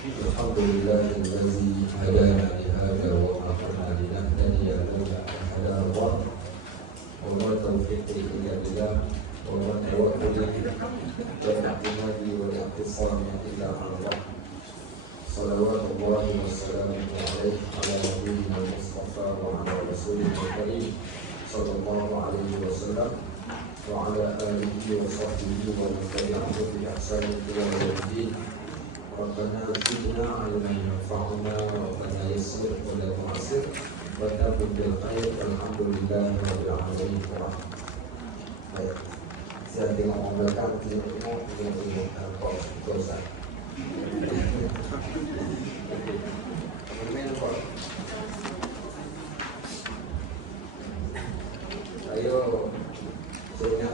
الحمد لله الذي هدانا لهذا وما كنا لنهتدي لولا أن هدانا الله وما توفيقي إلا بالله وما توكلي واعتمادي والاعتصام إلا على الله صلوات الله وسلامه عليه على نبينا المصطفى وعلى رسوله الكريم صلى الله عليه وسلم وعلى آله وصحبه ومن تبعهم بإحسان إلى يوم الدين. ربنا زدنا علما ينفعنا ربنا يسر ولا تعسر وتقم بالخير والحمد لله رب العالمين. Baik, saya tengok orang belakang tengok apa dosa.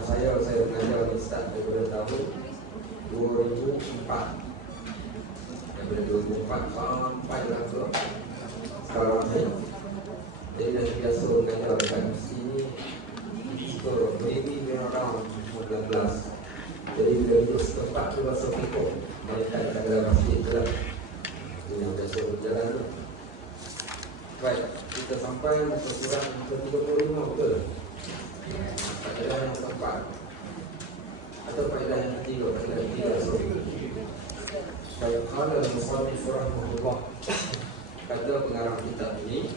Saya mengajar Ustaz daripada tahun 2004. Daripada 2004 sampai lah ke sekarang ni. Jadi dah biasa mengajar dekat sini. So, maybe around 19. Jadi bila duduk setempat tu rasa pikir mereka dekat dalam masjid tu lah. Itu yang biasa berjalan tu. Baik, kita sampai ke surat ke-35 betul? Faedah yang keempat atau faedah yang ketiga, faedah yang ketiga. Baik, qala al-musannif rahimahullah, kata pengarang kitab ini,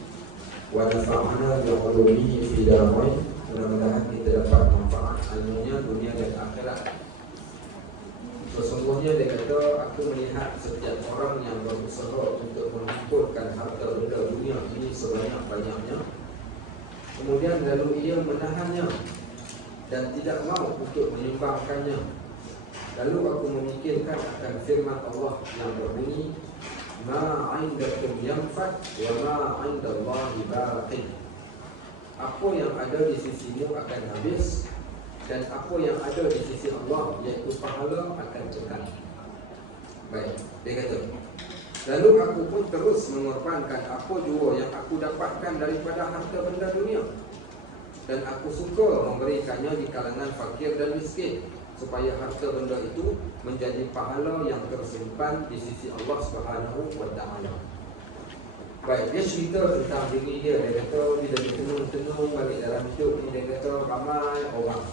wa nafa'ana bi 'ulumihi fi darain, mudah-mudahan kita dapat manfaat ilmunya dunia dan akhirat. Sesungguhnya dia kata, aku melihat setiap orang yang berusaha untuk mengumpulkan harta benda dunia ini sebanyak-banyaknya, kemudian lalu ia menahannya dan tidak mahu untuk menyumbangkannya. Lalu aku memikirkan akan firman Allah yang berbunyi, ma 'indakum yanfad wa ma 'indallahi baqin. Apa yang ada di sisimu akan habis, dan apa yang ada di sisi Allah, iaitu pahala, akan kekal. Baik, dia kata, lalu aku pun terus mengorbankan apa jua yang aku dapatkan daripada harta benda dunia, dan aku suka memberikannya di kalangan fakir dan miskin, supaya harta benda itu menjadi pahala yang tersimpan di sisi Allah Subhanahu wa Ta'ala. Baik, dia cerita tentang diri dia. Dia kata bila dia tenung-tenung balik dalam hidup ni, dia kata ramai orang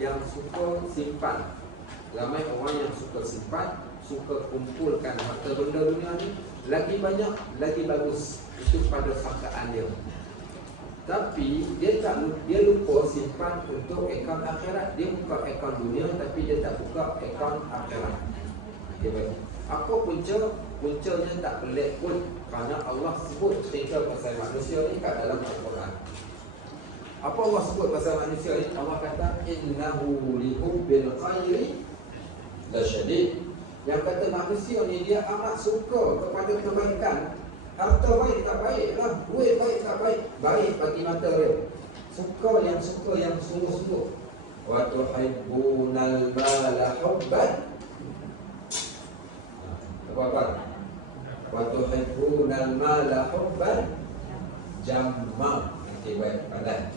yang suka simpan, ramai orang yang suka simpan, suka kumpulkan harta benda dunia ni. Lagi banyak, lagi bagus. Itu pada sangkaan dia. Tapi dia lupa simpan untuk akaun akhirat. Dia buka akaun dunia, tapi dia tak buka akaun akhirat. Okay, baik. Apa punca? Puncanya tak pelik pun, kerana Allah sebut cerita pasal manusia ni kat dalam Al-Quran. Apa Allah sebut pasal manusia ni? Allah kata, innahu lihubbil khairi lasyadid. Yang kata manusia ni dia amat suka kepada kebaikan. Harta baik tak baik lah, duit baik tak baik, baik bagi mata dia. Suka yang sungguh-sungguh. Wa tuhibbunal mala hubban. Apa? Wa tuhibbunal mala hubban jamma. Okey, baik, pandai.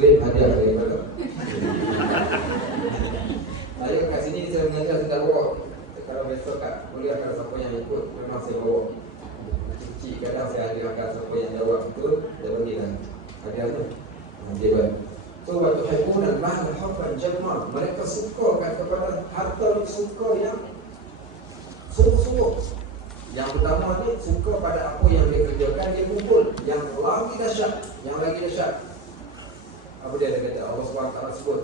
Klaim hadiah daripada. Hari kat sini saya mengajar, saya tak bawa. Kalau besok kat kuliah kalau siapa yang ikut, memang saya bawa. Cuci kadang saya hadiahkan siapa yang jawab betul, dia bagilah hadiah tu. Okey, baik. So, wa tuhibbunal mala hubban jamma. Mereka sukakan kepada harta, suka yang sungguh-sungguh. Yang pertama ni, suka pada apa yang dia kerjakan, dia kumpul. Yang lagi dahsyat, apa dia kata? Allah SWT sebut,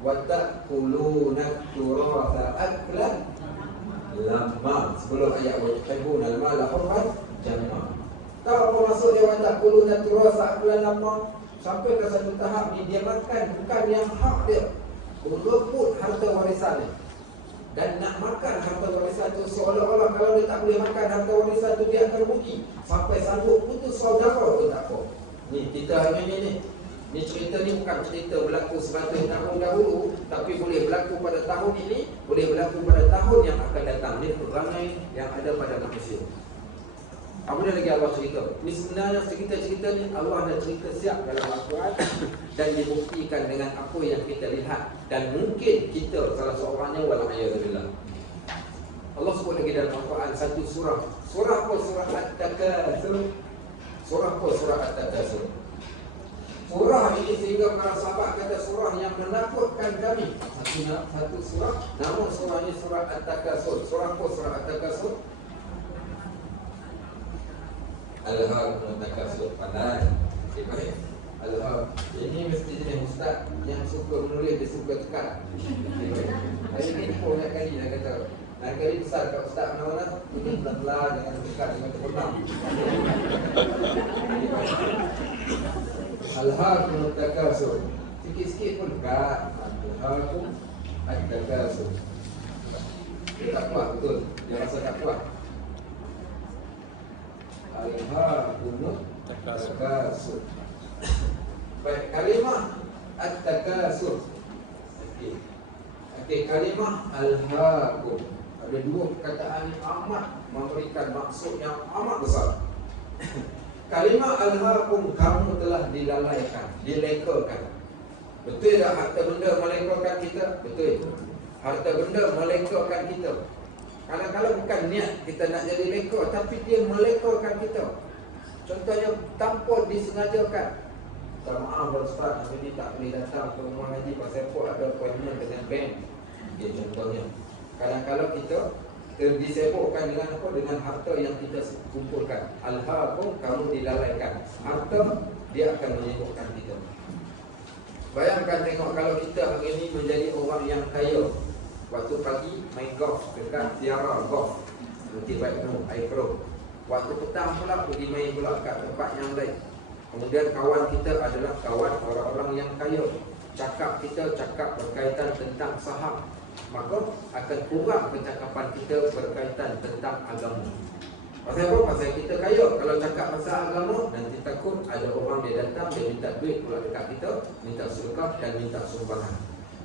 wa ta'kuluna turatha aklan lamma. Sebelum ayat wa tuhibbunal mala hubban jamma. Tahu apa maksud dia wa ta'kuluna turatha aklan lamma? Sampai ke satu tahap ni dia makan bukan yang hak dia, berebut harta warisan ni. Dan nak makan harta warisan tu seolah-olah kalau dia tak boleh makan harta warisan tu dia akan rugi. Sampai sanggup putus saudara tu tak apa. Ni kita hanya ni cerita ni bukan cerita berlaku 100 tahun dahulu, tapi boleh berlaku pada tahun ini, boleh berlaku pada tahun yang akan datang. Ni perangai yang ada pada manusia. Apa dia lagi Allah cerita? Ni sebenarnya cerita-cerita ni Allah dah cerita siap dalam Al-Quran dan dibuktikan dengan apa yang kita lihat, dan mungkin kita salah seorangnya, wala'iyadzubillah. Allah sebut lagi dalam Al-Quran satu surah. Surah apa? Surah At-Takatsur. Surah apa? Surah At-Takatsur. Surah ini sehingga para sahabat kata surah yang menakutkan kami. Satu surah, nama surah ini surah At-Takatsur. Surah apa? Surah At-Takatsur. Al-Haakumut Takatsur. Pandai. Okay, baik. Al-Haakum. Ini mesti jadi ustaz yang suka menulis, dia suka tekan. Okay, baik. Hari ini pun banyak kali dah kata. Lain kali besar kat ustaz mana-mana, ini pelan-pelan, jangan tekan, jangan terpenam. Al-Haakumut Takatsur. Sikit-sikit pun dekat. Al-Haakumut Takatsur. Dia tak kuat betul. Dia rasa tak kuat. Al-Haakumut Takatsur. Baik, kalimah At-Takatsur. Okey, kalimah Al-Haakum. Ada dua perkataan yang amat memberikan maksud yang amat besar. Kalimah Al-Haakum, kamu telah dilalaikan, dilekakan. Betul tak harta benda melekakan kita? Betul. Harta benda melekakan kita. Kadang-kadang bukan niat kita nak jadi leka, tapi dia melekakan kita. Contohnya tanpa disengajakan. Tak maaf Ustaz, hari ni tak boleh datang ke rumah haji pasal apa ada appointment dengan bank. Ya, contohnya. Kadang-kadang kita disebutkan dengan apa? Dengan harta yang kita kumpulkan. Al-Haakum, kamu dilalaikan. Harta, dia akan menyebutkan kita. Bayangkan tengok kalau kita hari ini menjadi orang yang kaya. Waktu pagi main golf dekat Tiara Golf, Bukit Baiknu, Air. Waktu petang pula pergi main pula kat tempat yang lain. Kemudian kawan kita adalah kawan orang-orang yang kaya. Cakap kita cakap berkaitan tentang saham, maka akan kurang percakapan kita berkaitan tentang agama. Pasal apa? Pasal kita kaya. Kalau cakap pasal agama, nanti takut ada orang dia datang, dia minta duit pula dekat kita, minta sedekah dan minta sumbangan.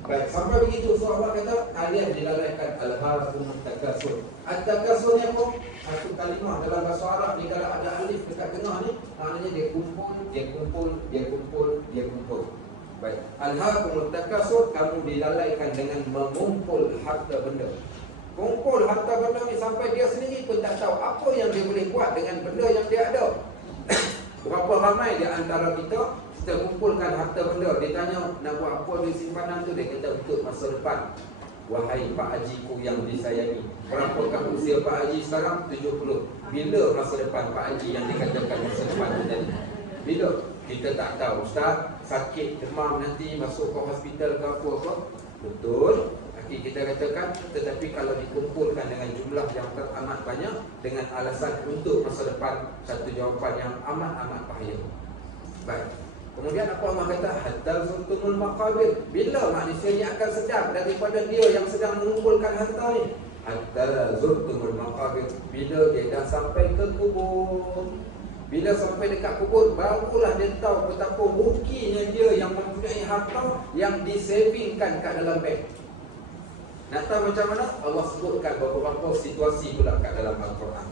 Baik, sampai begitu so Allah kata kalian dilalaikan. Al-Haakumut Takatsur. At-Takatsur ni apa? Satu kalimah dalam bahasa Arab ni, kalau ada alif dekat tengah ni, maknanya dia kumpul, dia kumpul, dia kumpul, dia kumpul. Baik, Al-Haakumut Takatsur, kamu dilalaikan dengan mengumpul harta benda. Kumpul harta benda ni sampai dia sendiri pun tak tahu apa yang dia boleh buat dengan benda yang dia ada. Berapa ramai di antara kita kumpulkan harta benda, dia tanya nak buat apa di simpanan tu, dia kata untuk masa depan. Wahai Pak Hajiku yang disayangi, berapakah usia Pak Haji sekarang? 70. Bila masa depan Pak Haji yang dikatakan masa depan terjadi? Bila? Kita tak tahu. Ustaz, sakit, demam, nanti masuk ke hospital ke apa-apa. Betul. Okay, kita katakan, tetapi kalau dikumpulkan dengan jumlah yang teramat banyak dengan alasan untuk masa depan, satu jawapan yang amat-amat bahaya. Baik. Kemudian apa Allah kata? Hatta zurtumul maqabir. Bila manusia ni akan sedar daripada dia yang sedang mengumpulkan harta ni? Hatta zurtumul maqabir. Bila dia dah sampai ke kubur. Bila sampai dekat kubur, barulah dia tahu betapa ruginya dia yang mempunyai harta yang disavingkan kat dalam bank. Nak tahu macam mana? Allah sebutkan beberapa situasi pula kat dalam Al-Quran.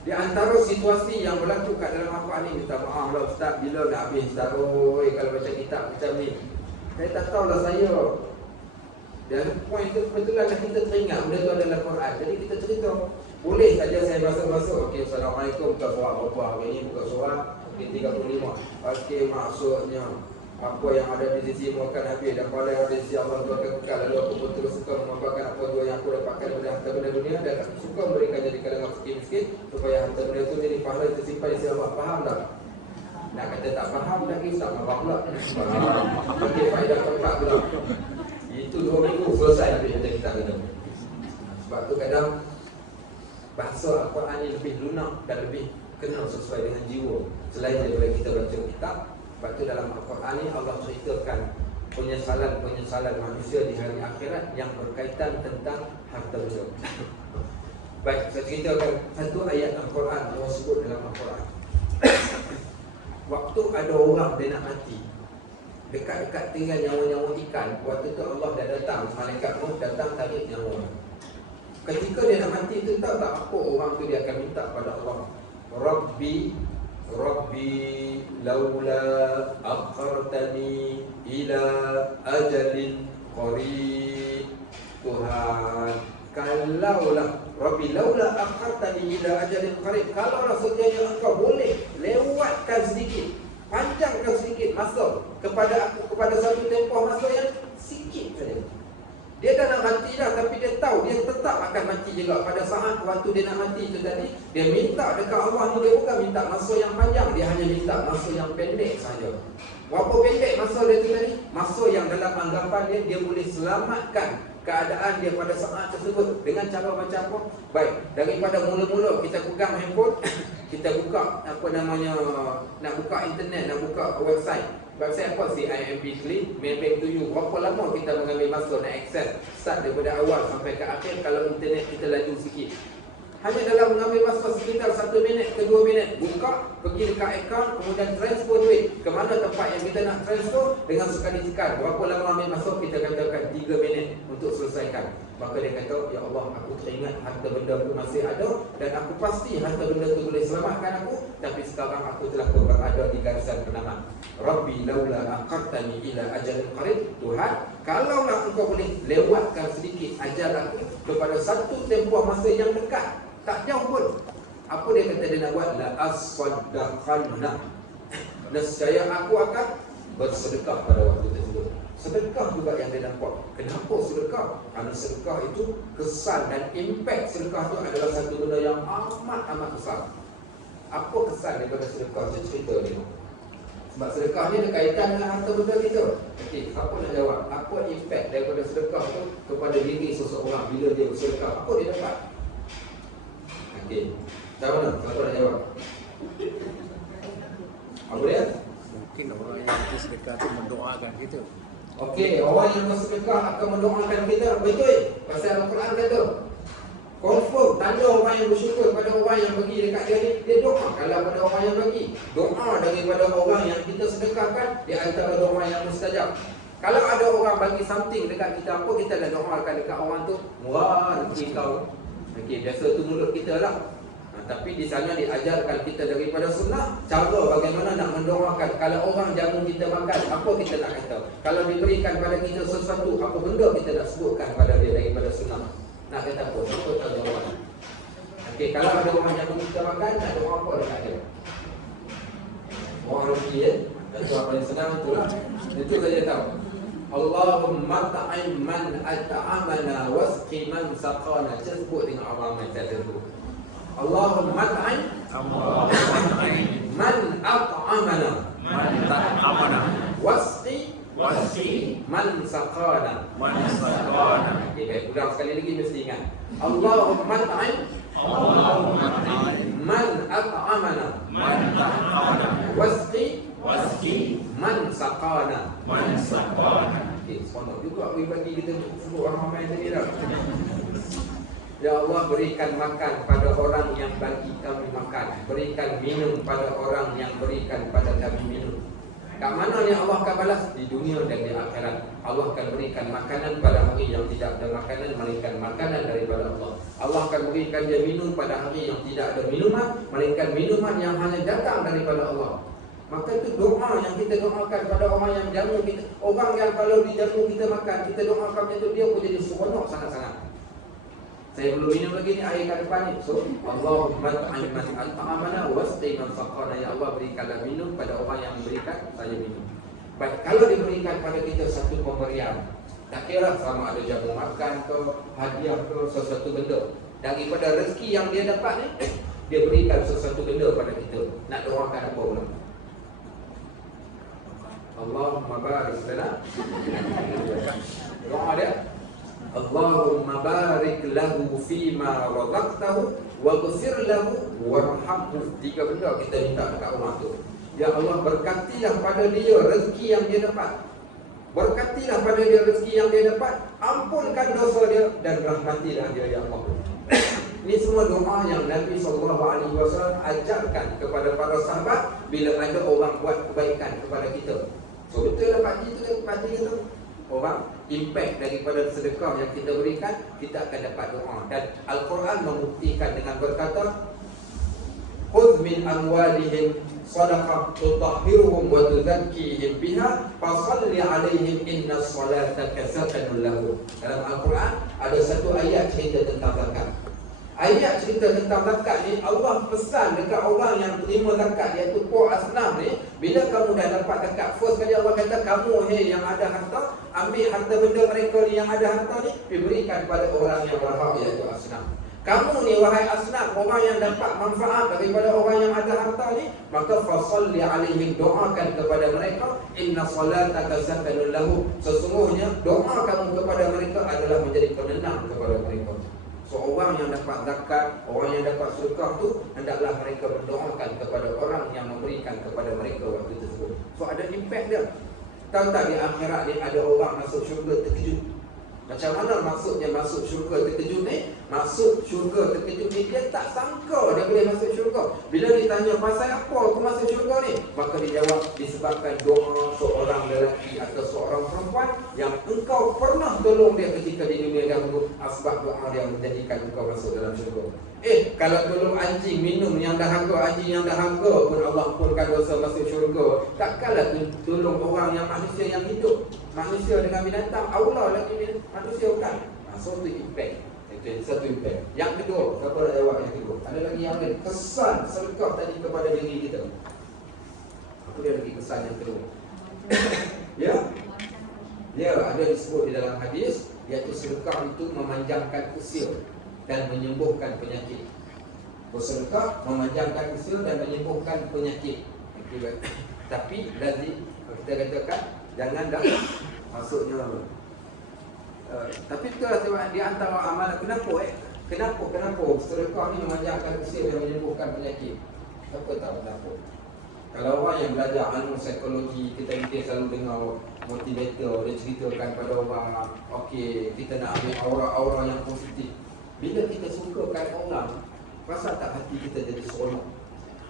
Di antara situasi yang berlaku kat dalam Al-Quran ni, minta maaf lah Ustaz, bila nak habis Ustaz, kalau baca kitab macam ni, saya tak tahulah saya. Dan poin tu kebetulan kita teringat benda tu adalah Quran. Jadi kita cerita. Boleh saja saya masuk-masuk. Okey, Assalamualaikum, buka surah apa hari ni? Buka surah okay, 35. Okey, maksudnya apa yang ada di sisi mu akan habis, dan pada yang ada di sisi Allah tu akan kekal. Lalu aku betul suka mengamalkan apa dua yang aku dapatkan daripada harta benda dunia, dan aku suka memberikan jadi kalangan miskin supaya harta benda itu jadi pahala tersimpan di sisi Allah. Faham tak? Nak kata tak faham tak kisah, faham pula. Faham. Okey, faedah keempat pula. Itu 2 minggu selesai habis kita kata. Sebab tu kadang bahasa Al-Quran ni lebih lunak dan lebih kenal sesuai dengan jiwa. Selain daripada kita baca kitab, sebab tu dalam Al-Quran ni Allah ceritakan penyesalan manusia di hari akhirat yang berkaitan tentang harta benda. Baik, saya ceritakan satu ayat Al-Quran Allah sebut dalam Al-Quran. Waktu ada orang dia nak mati, dekat-dekat tinggal nyawa-nyawa ikan, waktu tu Allah dah datang, malaikat Maut datang tarik nyawa. Ketika dia nak mati tu, tahu tak apa orang tu dia akan minta pada Allah? Rabbi laula akhartani ila ajalin qarib. Tuhan, kalaulah Rabbi laula akhartani ila ajalin qarib, kalaulah sekiranya engkau boleh lewatkan sedikit, panjangkan sedikit masa kepada aku, kepada satu tempoh masa yang sikit saja. Dia dah nak mati dah, tapi dia tahu dia tetap akan mati juga. Pada saat waktu dia nak mati itu tadi, dia minta dekat Allah ni, dia bukan minta masa yang panjang, dia hanya minta masa yang pendek saja. Berapa pendek masa dia tu tadi? Masa yang dalam anggapan dia boleh selamatkan keadaan dia pada saat tersebut. Dengan cara macam apa? Baik, daripada mula-mula kita pegang handphone, kita buka apa namanya, nak buka internet, nak buka website. Website apa? CIMB Clean, Maybank to you. Berapa lama kita mengambil masa nak access? Start daripada awal sampai ke akhir kalau internet kita laju sikit. Hanya dalam mengambil masa sekitar 1 minit ke 2 minit. Buka, pergi dekat account, kemudian transfer duit ke mana tempat yang kita nak transfer dengan sekali tekan. Berapa lama ambil masa? Kita katakan 3 minit untuk selesaikan. Maka dia kata, ya Allah, aku teringat harta benda aku masih ada, dan aku pasti harta benda itu boleh selamatkan aku, tapi sekarang aku telah berada di garisan penamat. Rabbi laula aqartani ila ajalin qarib, Tuhan, kalaulah engkau boleh lewatkan sedikit ajal aku kepada satu tempoh masa yang dekat, tak jauh pun. Apa dia kata dia nak buat? La as-saddaqanna. Nescaya aku akan bersedekah pada waktu tersebut. Sedekah juga yang dia nampak. Kenapa sedekah? Kerana sedekah itu kesan dan impak sedekah itu adalah satu benda yang amat besar. Apa kesan daripada sedekah? Saya cerita ni. Sebab sedekah ni ada kaitan dengan harta benda kita. Okey, siapa nak jawab? Apa impak daripada sedekah itu kepada diri seseorang bila dia bersedekah? Apa dia dapat? Okey, siapa nak jawab? Apa dia? Mungkin orang yang bersedekah itu mendoakan kita. Okey, orang yang bersedekah akan mendoakan kita. Betul. Pasal Al-Quran kata, confirm, tanda orang yang bersyukur pada orang yang bagi dekat dia ni, dia doa. Kalau pada orang yang bagi, doa daripada orang yang kita sedekahkan, di antara doa yang mustajab. Kalau ada orang bagi something dekat kita, apa kita dah doakan dekat orang tu? Murah rezeki kau. Okey, biasa tu mulut kita lah. Tapi di sana diajarkan kita daripada sunnah cara bagaimana nak mendoakan. Kalau orang jamu kita makan, apa kita nak kata? Kalau diberikan pada kita sesuatu, apa benda kita nak sebutkan pada dia daripada sunnah? Nak kata apa? Siapa tahu jawapan? Okey, kalau ada orang jamu kita makan, nak doa apa dekat dia? Orang rugi ya? Itu apa yang senang tu lah. Itu saja tahu. Allahumma ta'im man at'amana wasqi man saqana. Sebut dengan Allah macam tu. Allahumma ta'im man at'amana wasqi man saqana. Okey, baik, ulang sekali lagi mesti ingat. Allahumma ta'im man at'amana wasqi man saqana. Okey, seronok juga bagi kita sebut ramai tadi dah. Ya Allah, berikan makan pada orang yang bagi kami makan, berikan minum pada orang yang berikan pada kami minum. Kat mana yang Allah akan balas? Di dunia dan di akhirat. Allah akan berikan makanan pada hari yang tidak ada makanan, melainkan makanan daripada Allah. Allah akan berikan dia minum pada hari yang tidak ada minuman, melainkan minuman yang hanya datang daripada Allah. Maka itu doa yang kita doakan pada orang yang jamu kita. Orang yang kalau dijamu kita makan, kita doakan itu, dia pun jadi seronok sangat-sangat. Saya belum minum lagi ni air kat depan ni. So, Allahumma ta'im man at'amana wasqi man saqana. Ya Allah, berikanlah minum pada orang yang memberikan saya minum. Baik, kalau diberikan pada kita satu pemberian, tak kira sama ada jamu makan ke, hadiah ke, sesuatu benda, daripada rezeki yang dia dapat ni, dia berikan sesuatu benda pada kita. Nak doakan apa pula? Allahumma barik lana. Doa dia, Allahumma barik lahu fima razaqtahu waghfir lahu warhamhu. Tiga benda kita minta dekat orang tu. Ya Allah, berkatilah pada dia rezeki yang dia dapat. Berkatilah pada dia rezeki yang dia dapat. Ampunkan dosa dia dan rahmatilah dia, ya Allah. Ini semua doa yang Nabi SAW ajarkan kepada para sahabat bila ada orang buat kebaikan kepada kita. So betul lah pakcik itu. Orang impact daripada sedekah yang kita berikan, kita akan dapat doa. Dan Al-Quran membuktikan dengan berkata, khudh min amwalihim sadaqah tutahhiruhum wa tuzakkihim biha fasalli 'alaihim inna salataka sakanun lahum. Dalam Al-Quran ada satu ayat cerita tentang zakat. Ayat cerita tentang zakat ni Allah pesan dekat orang yang terima zakat, iaitu puak asnaf ni, bila kamu dah dapat zakat, first kali Allah kata, kamu yang ada harta, ambil harta benda mereka ni yang ada harta ni, diberikan kepada orang yang berhak, iaitu asnaf. Kamu ni wahai asnaf, orang yang dapat manfaat daripada orang yang ada harta ni, maka fasalli alaihim, doakan kepada mereka, inna salataka sakanun lahum, sesungguhnya doa kamu kepada mereka adalah menjadi penenang kepada mereka. So orang yang dapat zakat, orang yang dapat sedekah tu, hendaklah mereka mendoakan kepada orang yang memberikan kepada mereka waktu tersebut. So ada impact dia. Tahu tak di akhirat ni ada orang masuk syurga terkejut. Macam mana maksudnya masuk syurga terkejut ni? Masuk syurga terkejut ni, dia tak sangka dia boleh masuk syurga. Bila ditanya pasal apa aku masuk syurga ni, maka dia jawab disebabkan doa seorang lelaki atau seorang perempuan yang engkau pernah tolong dia ketika di dunia dahulu. Sebab doa dia menjadikan engkau masuk dalam syurga. Kalau tolong anjing minum yang dahaga, anjing yang dahaga pun Allah ampunkan dosa masuk syurga, takkanlah tolong orang yang manusia yang hidup. Manusia dengan binatang, Allah lagi manusia bukan. So itu impact. Itu satu impact. Yang kedua, siapa nak jawab yang kedua? Ada lagi yang lain. Kesan sedekah tadi kepada diri kita. Apa dia lagi kesan yang kedua? Ya? Dia ada disebut di dalam hadis, iaitu sedekah itu memanjangkan usia dan menyembuhkan penyakit. Bersedekah memanjangkan usia dan menyembuhkan penyakit. Tapi lazim kita katakan jangan dah maksudnya tapi itulah sebab di antara amalan. Kenapa sedekah ni memanjangkan usia dan menyembuhkan penyakit? Apa tahu kenapa? Kalau orang yang belajar ilmu psikologi, kita mungkin selalu dengar motivator dia ceritakan pada orang, okey, kita nak ambil aura-aura yang positif. Bila kita sukakan orang, rasa tak hati kita jadi seronok.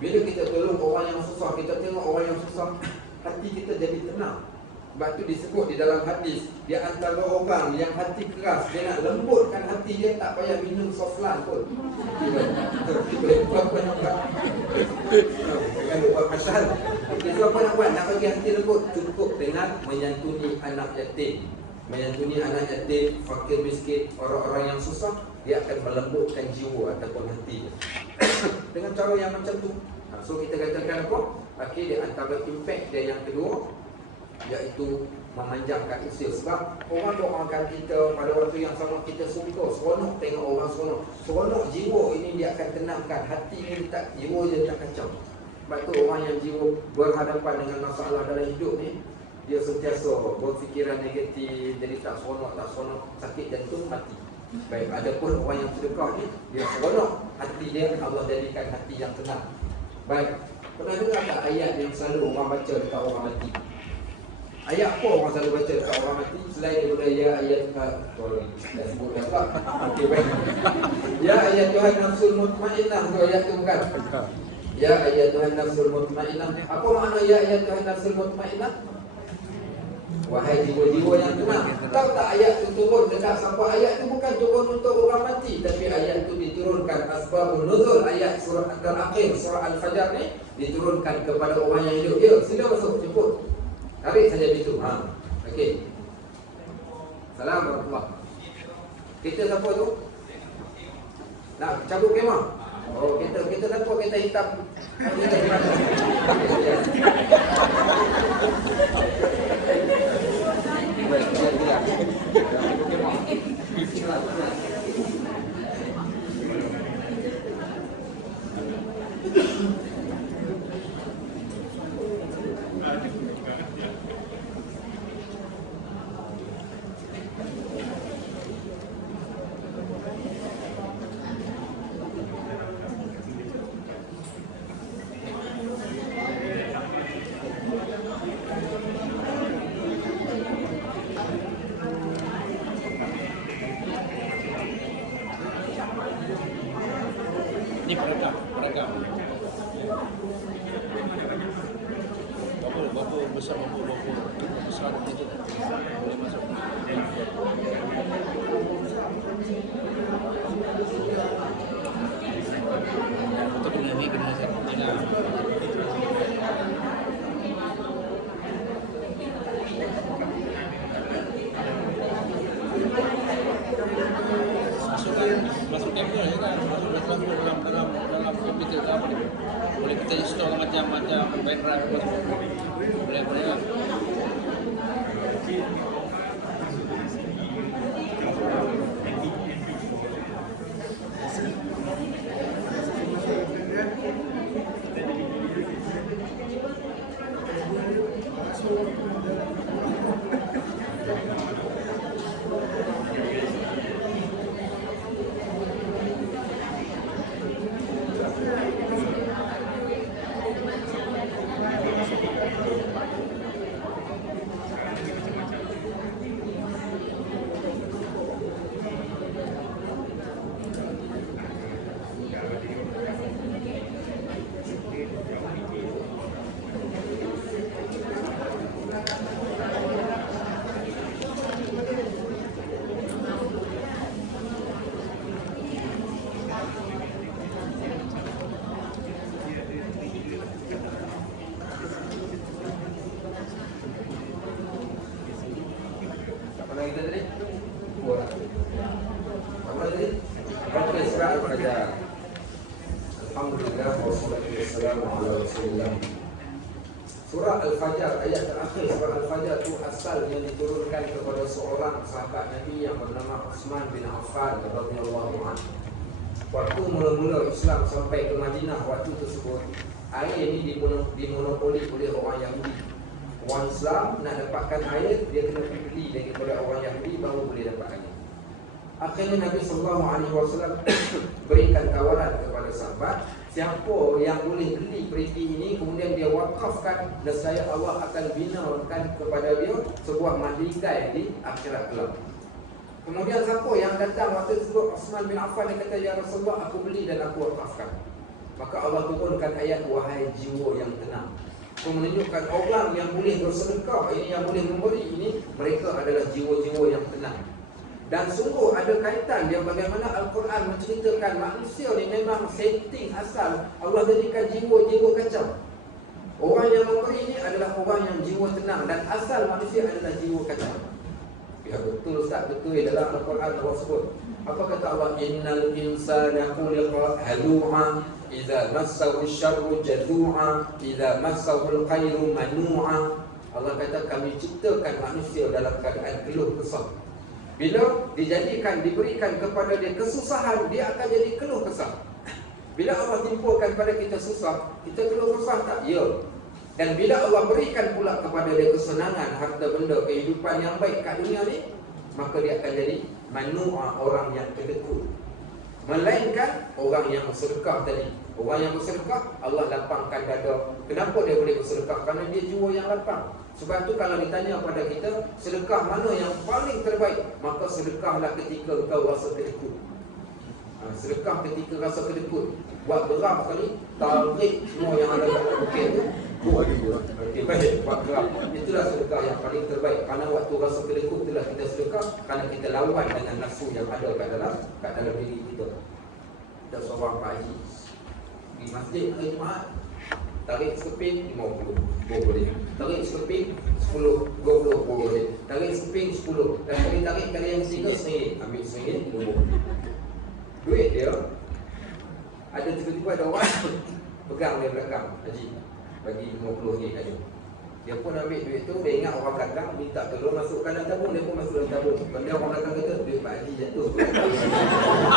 Bila kita tolong orang yang susah, kita tengok orang yang susah, hati kita jadi tenang. Sebab itu disebut di dalam hadis, di antara orang yang hati keras, dia nak lembutkan hati dia, tak payah minum soflan pun. Apa nak buat? Jangan lupa pasal. So apa nak buat? Nak bagi hati lembut, cukup dengan menyantuni anak yatim. Menyantuni anak yatim, fakir miskin, orang-orang yang susah, dia akan melembutkan jiwa ataupun hati dia. Dengan cara yang macam tu. So kita katakan apa? Okey, di antara impact dia yang kedua, iaitu memanjangkan usia. Sebab orang doakan kita pada waktu yang sama, kita suka, seronok tengok orang seronok. Seronok jiwa ini dia akan tenangkan. Hati ni tak, jiwa dia tak kacau. Sebab tu orang yang jiwa berhadapan dengan masalah dalam hidup ni, dia sentiasa berfikiran negatif, jadi tak seronok, sakit jantung, mati. Baik, ada pun orang yang sedekah ni, dia seronok, hati dia Allah jadikan hati yang tenang. Baik, pernah dengar tak ayat yang selalu orang baca dekat orang mati? Ayat apa orang selalu baca dekat orang mati selain daripada ya ayat dah sebut dah tak? Okey, baik. Ya ayat Tuhan nafsul mutmainnah, tu ayat tu bukan? Ya ayat Tuhan nafsul mutmainnah. Apa makna ya ayat Tuhan nafsul mutmainnah? Wahai jiwa-jiwa yang tenang. Tahu tak ayat tu turun dekat siapa? Ayat tu bukan turun untuk orang mati, tapi ayat tu diturunkan asbabun nuzul. Ayat surah Al-Akhir, surah Al-Fajr ni diturunkan kepada orang yang hidup. Ya, sila masuk, jemput. Tarik saja pintu. Okey. Salam warahmatullahi. Kita siapa tu? Nak cabut kemah? Oh, kita siapa? Kita hitam. Kita di mana? Ini peredam. Berapa besar itu boleh masuk. Betul dengan ini kena saya. macam-macam pendrive boleh. Alhamdulillah wassalatu wassalamu ala Rasulillah. Surah Al-Fajr, ayat terakhir surah Al-Fajr itu asalnya diturunkan kepada seorang sahabat Nabi yang bernama Utsman bin Affan radhiyallahu anhu. Waktu mula-mula Islam sampai ke Madinah, waktu tersebut air ini dimonopoli oleh orang Yahudi. Orang Islam nak dapatkan air, dia kena beli daripada orang Yahudi baru boleh dapat air. Akhirnya Nabi SAW berikan tawaran kepada sahabat, siapa yang boleh beli periti ini kemudian dia wakafkan, nescaya Allah akan binakan kepada dia sebuah mahligai di akhirat kelak. Kemudian siapa yang datang waktu tersebut, Utsman bin Affan, dia kata, ya Rasulullah, aku beli dan aku wakafkan. Maka Allah turunkan ayat, wahai jiwa yang tenang. Itu menunjukkan orang yang boleh bersedekah ini, yang boleh memberi ini, mereka adalah jiwa-jiwa yang tenang. Dan sungguh ada kaitan dia bagaimana Al-Quran menceritakan manusia ni memang setting asal Allah jadikan jiwa-jiwa kacau. Orang yang memberi ini adalah orang yang jiwa tenang, dan asal manusia adalah jiwa kacau. Ya betul Ustaz, betul dalam Al-Quran Allah sebut. Apa kata Allah? Innal insana khuliqa halu'a idza massahu syarru jazua idza massahu al-khairu manu'a. Allah kata kami ciptakan manusia dalam keadaan keluh kesah. Bila diberikan kepada dia kesusahan, dia akan jadi keluh kesah. Bila Allah timpakan pada kita susah, kita keluh kesah tak? Ya. Dan bila Allah berikan pula kepada dia kesenangan, harta benda, kehidupan yang baik kat dunia ni, maka dia akan jadi manu'a, orang yang kedekut. Melainkan orang yang bersedekah tadi. Orang yang bersedekah, Allah lapangkan dada. Kenapa dia boleh bersedekah? Kerana dia jiwa yang lapang. Sebab tu kalau ditanya pada kita, sedekah mana yang paling terbaik, maka sedekahlah ketika kau rasa kedekut. Sedekah ketika rasa kedekut. Buat geram sekali, tarik semua yang ada kat bukit tu, buat okey, baik, buat geram. Itulah sedekah yang paling terbaik. Kerana waktu rasa kedekut itulah kita sedekah, kerana kita lawan dengan nafsu yang ada kat dalam diri kita. Kita seorang Pak Haji di masjid hari Jumaat, tarik sekeping 50, boleh. Tarik sekeping 10, 20, boleh. Tarik sekeping 10. Dan tarik kali yang ketiga RM1, ambil RM1, 20. Duit dia, ada tiba-tiba ada orang pegang dia belakang, Haji, bagi RM50 kat dia. Dia pun ambil duit tu, dia ingat orang belakang minta tolong masukkan dalam tabung, dia pun masuk dalam tabung. Benda orang belakang kata, duit Pak Haji jatuh.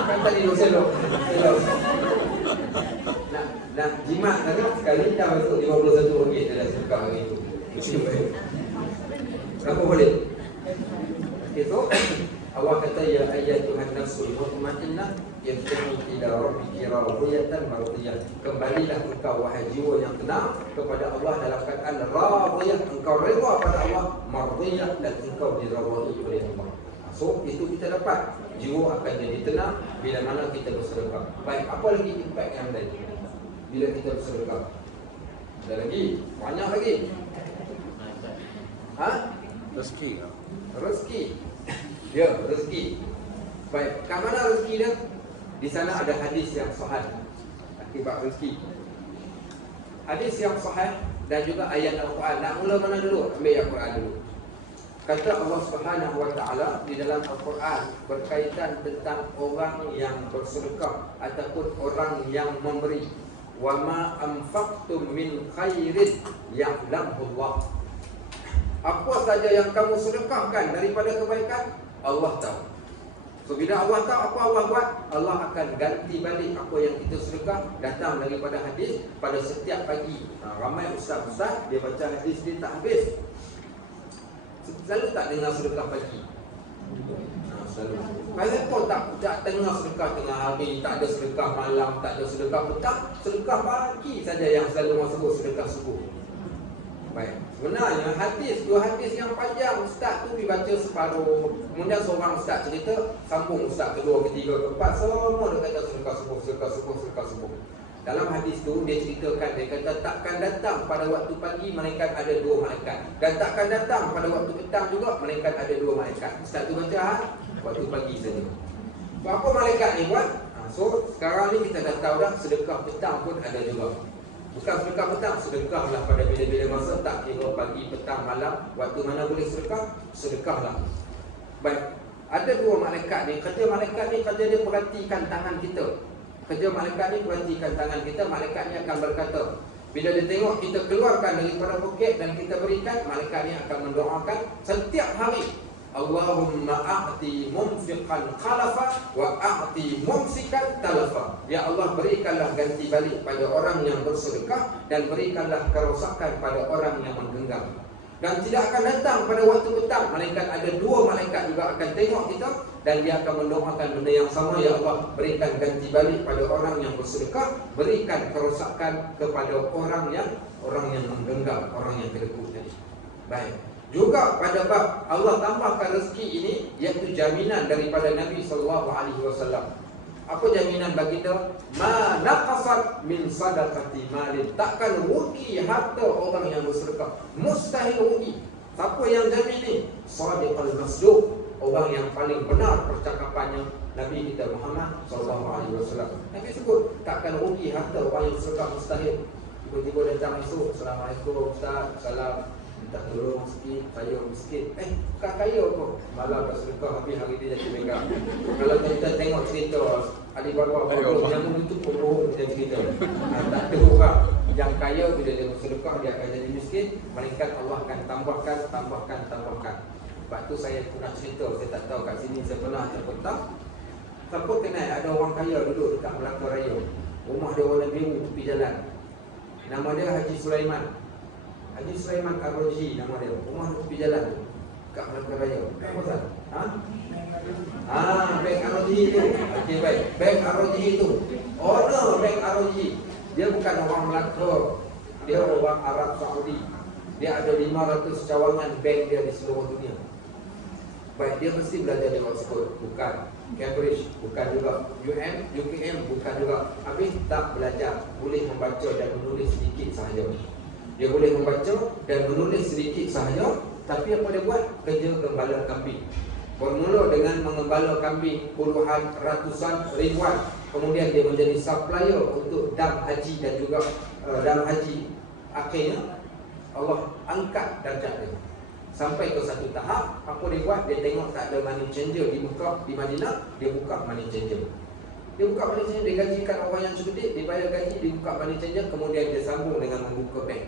Kan tadi lu selok. Nak jimat tadi sekali dah masuk RM51 dalam sedekah hari itu. Kenapa boleh? Itu Allah kata, ya ayyatuhan nafsul mutmainnah irji'i ila rabbiki radiyatan mardiyah. Kembalilah engkau wahai jiwa yang tenang kepada Allah dalam keadaan radiyah, engkau redha pada Allah, mardiyah, dan engkau diridhai oleh Allah. So itu kita dapat, jiwa akan jadi tenang bila mana kita bersedekah. Baik, apa lagi impact yang lain bila kita bersedekah? Ada lagi, banyak lagi. Rezeki. Rezeki. Ya, rezeki. Baik, kat mana rezeki dia? Di sana ada hadis yang sahih akibat rezeki. Hadis yang sahih dan juga ayat Al-Quran. Nak mula mana dulu? Ambil Al-Quran dulu. Kata Allah Subhanahu wa taala di dalam Al-Quran berkaitan tentang orang yang bersedekah ataupun orang yang memberi. wa ma anfaqtum min khairin ya'lamhu Allah. Apa saja yang kamu sedekahkan daripada kebaikan, Allah tahu. So bila Allah tahu apa Allah buat, Allah akan ganti balik apa yang kita sedekah. Datang daripada hadis pada setiap pagi. Ramai ustaz-ustaz dia baca hadis dia tak habis. Selalu tak dengar sedekah pagi. Selalu. Kenapa tak dengar sedekah tengah hari, tak ada sedekah malam, tak ada sedekah petang, sedekah pagi saja yang selalu orang sebut sedekah subuh. Baik. Sebenarnya dua hadis yang panjang, ustaz tu dibaca separuh. Kemudian seorang ustaz cerita, sambung ustaz kedua, ketiga, keempat, semua dia kata sedekah subuh, sedekah subuh, sedekah subuh. Dalam hadis tu dia ceritakan, dia kata takkan datang pada waktu pagi melainkan ada 2 malaikat, dan takkan datang pada waktu petang juga melainkan ada 2 malaikat. Ustaz tu baca waktu pagi saja. So, apa malaikat ni buat? So sekarang ni kita dah tahu dah, sedekah petang pun ada juga. Bukan sedekah petang, sedekahlah pada bila-bila masa, tak kira pagi, petang, malam, waktu mana boleh sedekah, sedekahlah. Baik, ada 2 malaikat ni, kerja malaikat ni kerja dia perhatikan tangan kita. Kerja malaikat ni perhatikan tangan kita. Malaikat ni akan berkata, bila dia tengok kita keluarkan daripada poket dan kita berikan, malaikat ni akan mendoakan setiap hari, Allahumma a'ti mumfiqan khalafa wa a'ti mumsikan talafa. Ya Allah, berikanlah ganti balik pada orang yang bersedekah dan berikanlah kerosakan pada orang yang menggenggam. Dan tidak akan datang pada waktu petang, malaikat ada 2 malaikat juga akan tengok kita dan dia akan mendoakan benda yang sama. Ya Allah, berikan ganti balik pada orang yang bersedekah, berikan kerosakan kepada orang yang menggenggam, orang yang terlekuk tadi. Baik. Juga pada bab Allah tambahkan rezeki ini, iaitu jaminan daripada Nabi SAW. Apa jaminan baginda? Ma naqasat min sadaqati malin. Takkan rugi harta orang yang bersedekah. Mustahil rugi. Siapa yang jamin ni? Shadiqul masduq, orang yang paling benar percakapannya, Nabi kita Muhammad SAW. Nabi sebut takkan rugi harta orang yang bersedekah, mustahil. Tiba-tiba datang esok, Assalamualaikum Ustaz, salam, minta tolong sikit, saya miskin. Bukan kaya kau, malah bersedekah habis hari dia jadi mega. Kalau kita tengok cerita Alibaba, jangan itu pembohong dia cerita. Tak ada orang yang kaya bila dia bersedekah dia akan jadi miskin, melainkan Allah akan tambahkan. Sebab tu saya pernah cerita, saya tak tahu kat sini saya pernah atau tak. Siapa kenal ada orang kaya duduk dekat Melaka Raya, rumah dia warna biru tepi jalan. Nama dia Haji Sulaiman. Haji Sulaiman Ar-Rajhi nama dia. Rumah dia tepi jalan tu, kat Melaka Raya. Apa pasal? Bank Ar-Rajhi tu. Okey, baik. Bank Ar-Rajhi tu, owner Bank Ar-Rajhi, dia bukan orang Melaka, dia orang Arab Saudi. Dia ada 500 cawangan bank dia di seluruh dunia. Baik, dia mesti belajar di Oxford, bukan. Cambridge, bukan juga. UKM, bukan juga. Habis tak belajar, boleh membaca dan menulis sedikit sahaja. Dia boleh membaca dan menulis sedikit sahaja, tapi apa dia buat? Kerja gembala kambing. Bermula dengan mengembala kambing puluhan, ratusan, ribuan. Kemudian dia menjadi supplier untuk dam haji dan juga dam haji. Akhirnya Allah angkat darjat dia sampai ke satu tahap. Apa dia buat? Dia tengok tak ada money changer di Mekah, di Madinah, dia buka money changer. Dia buka money changer, dia gajikan orang yang cerdik, dia bayar gaji, dia buka money changer. Kemudian dia sambung dengan membuka bank.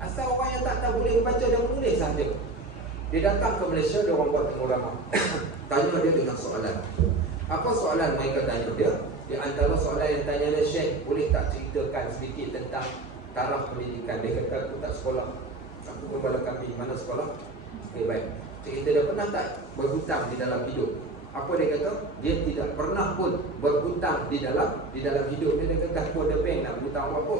Asal orang yang tak boleh membaca dan menulis sahaja. Dia datang ke Malaysia, dia orang buat temu ramah. Tanya dia dengan soalan. Apa soalan mereka tanya dia? Di antara soalan yang tanya dia, Syekh, boleh tak ceritakan sedikit tentang taraf pendidikan? Dia kata, aku tak sekolah, aku gembala kambing, mana sekolah? Okay, baik. Kita dah pernah tak berhutang di dalam hidup? Apa dia kata? Dia tidak pernah pun berhutang di dalam hidup. Dia kata, aku ada bank, nak berhutang apa?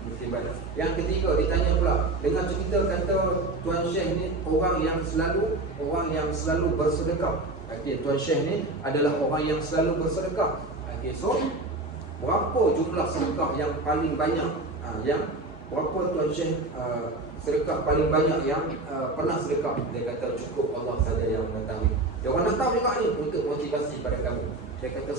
Okay, baik. Yang ketiga, ditanya pula, dengan cerita kata Tuan Syekh ni orang yang selalu bersedekah. Okay, Tuan Syekh ni adalah orang yang selalu bersedekah. Okay, so berapa jumlah sedekah yang paling banyak? Berapa Tuan Syekh sedekah paling banyak yang pernah sedekah? Dia kata cukup Allah saja yang mengetahui. Dia orang nak tahu juga ni untuk motivasi pada kamu. Dia kata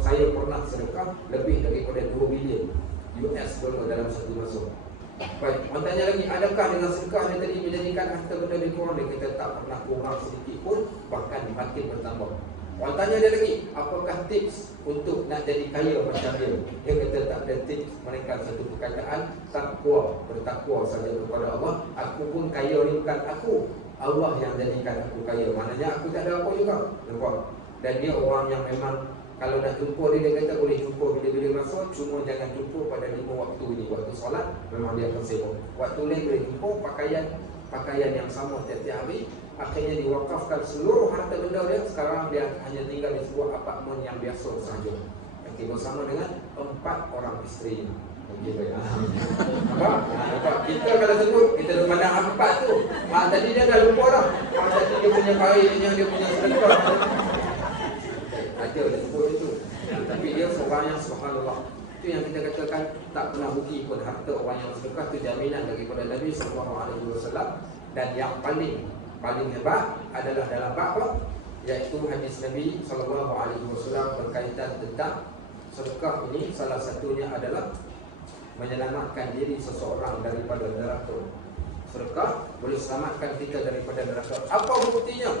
saya pernah sedekah lebih daripada 2 bilion US dollar dalam satu masa. Baik, orang tanya lagi, adakah dengan sedekah dia tadi menjadikan harta benda lebih kurang? Dia kata tak pernah kurang sedikit pun, bahkan makin bertambah. Orang tanya dia lagi, apakah tips untuk nak jadi kaya macam dia? Dia kata tak ada tips, mereka satu perkataan, takwa, bertakwa saja kepada Allah. Aku pun kaya ni bukan aku, Allah yang jadikan aku kaya. Maknanya aku tak ada apa juga. Nampak? Dan dia orang yang memang kalau nak jumpa dia kata boleh jumpa bila-bila masa, cuma jangan jumpa pada 5 waktu ini. Waktu solat memang dia akan sibuk. Waktu lain boleh jumpa pakaian yang sama tiap-tiap hari. Akhirnya diwakafkan seluruh harta benda dia. Sekarang dia hanya tinggal di sebuah apartmen yang biasa sahaja. Okey, bersama dengan 4 orang isteri. Okey, baik. Nampak? Nampak? Kita kalau sebut, kita dah pandang 4 tu. Tadi dia dah lupa dah. Tadi dia punya kainnya, dia punya sedekah. Ada dia sebut itu. Tapi dia seorang yang subhanallah. Itu yang kita katakan tak pernah rugi pun. Harta orang yang sedekah itu jaminan daripada Nabi SAW. Dan yang paling hebat adalah dalam bab apa? Iaitu hadis Nabi SAW berkaitan tentang sedekah ini. Salah satunya adalah menyelamatkan diri seseorang daripada neraka. Sedekah boleh selamatkan kita daripada neraka. Apa buktinya?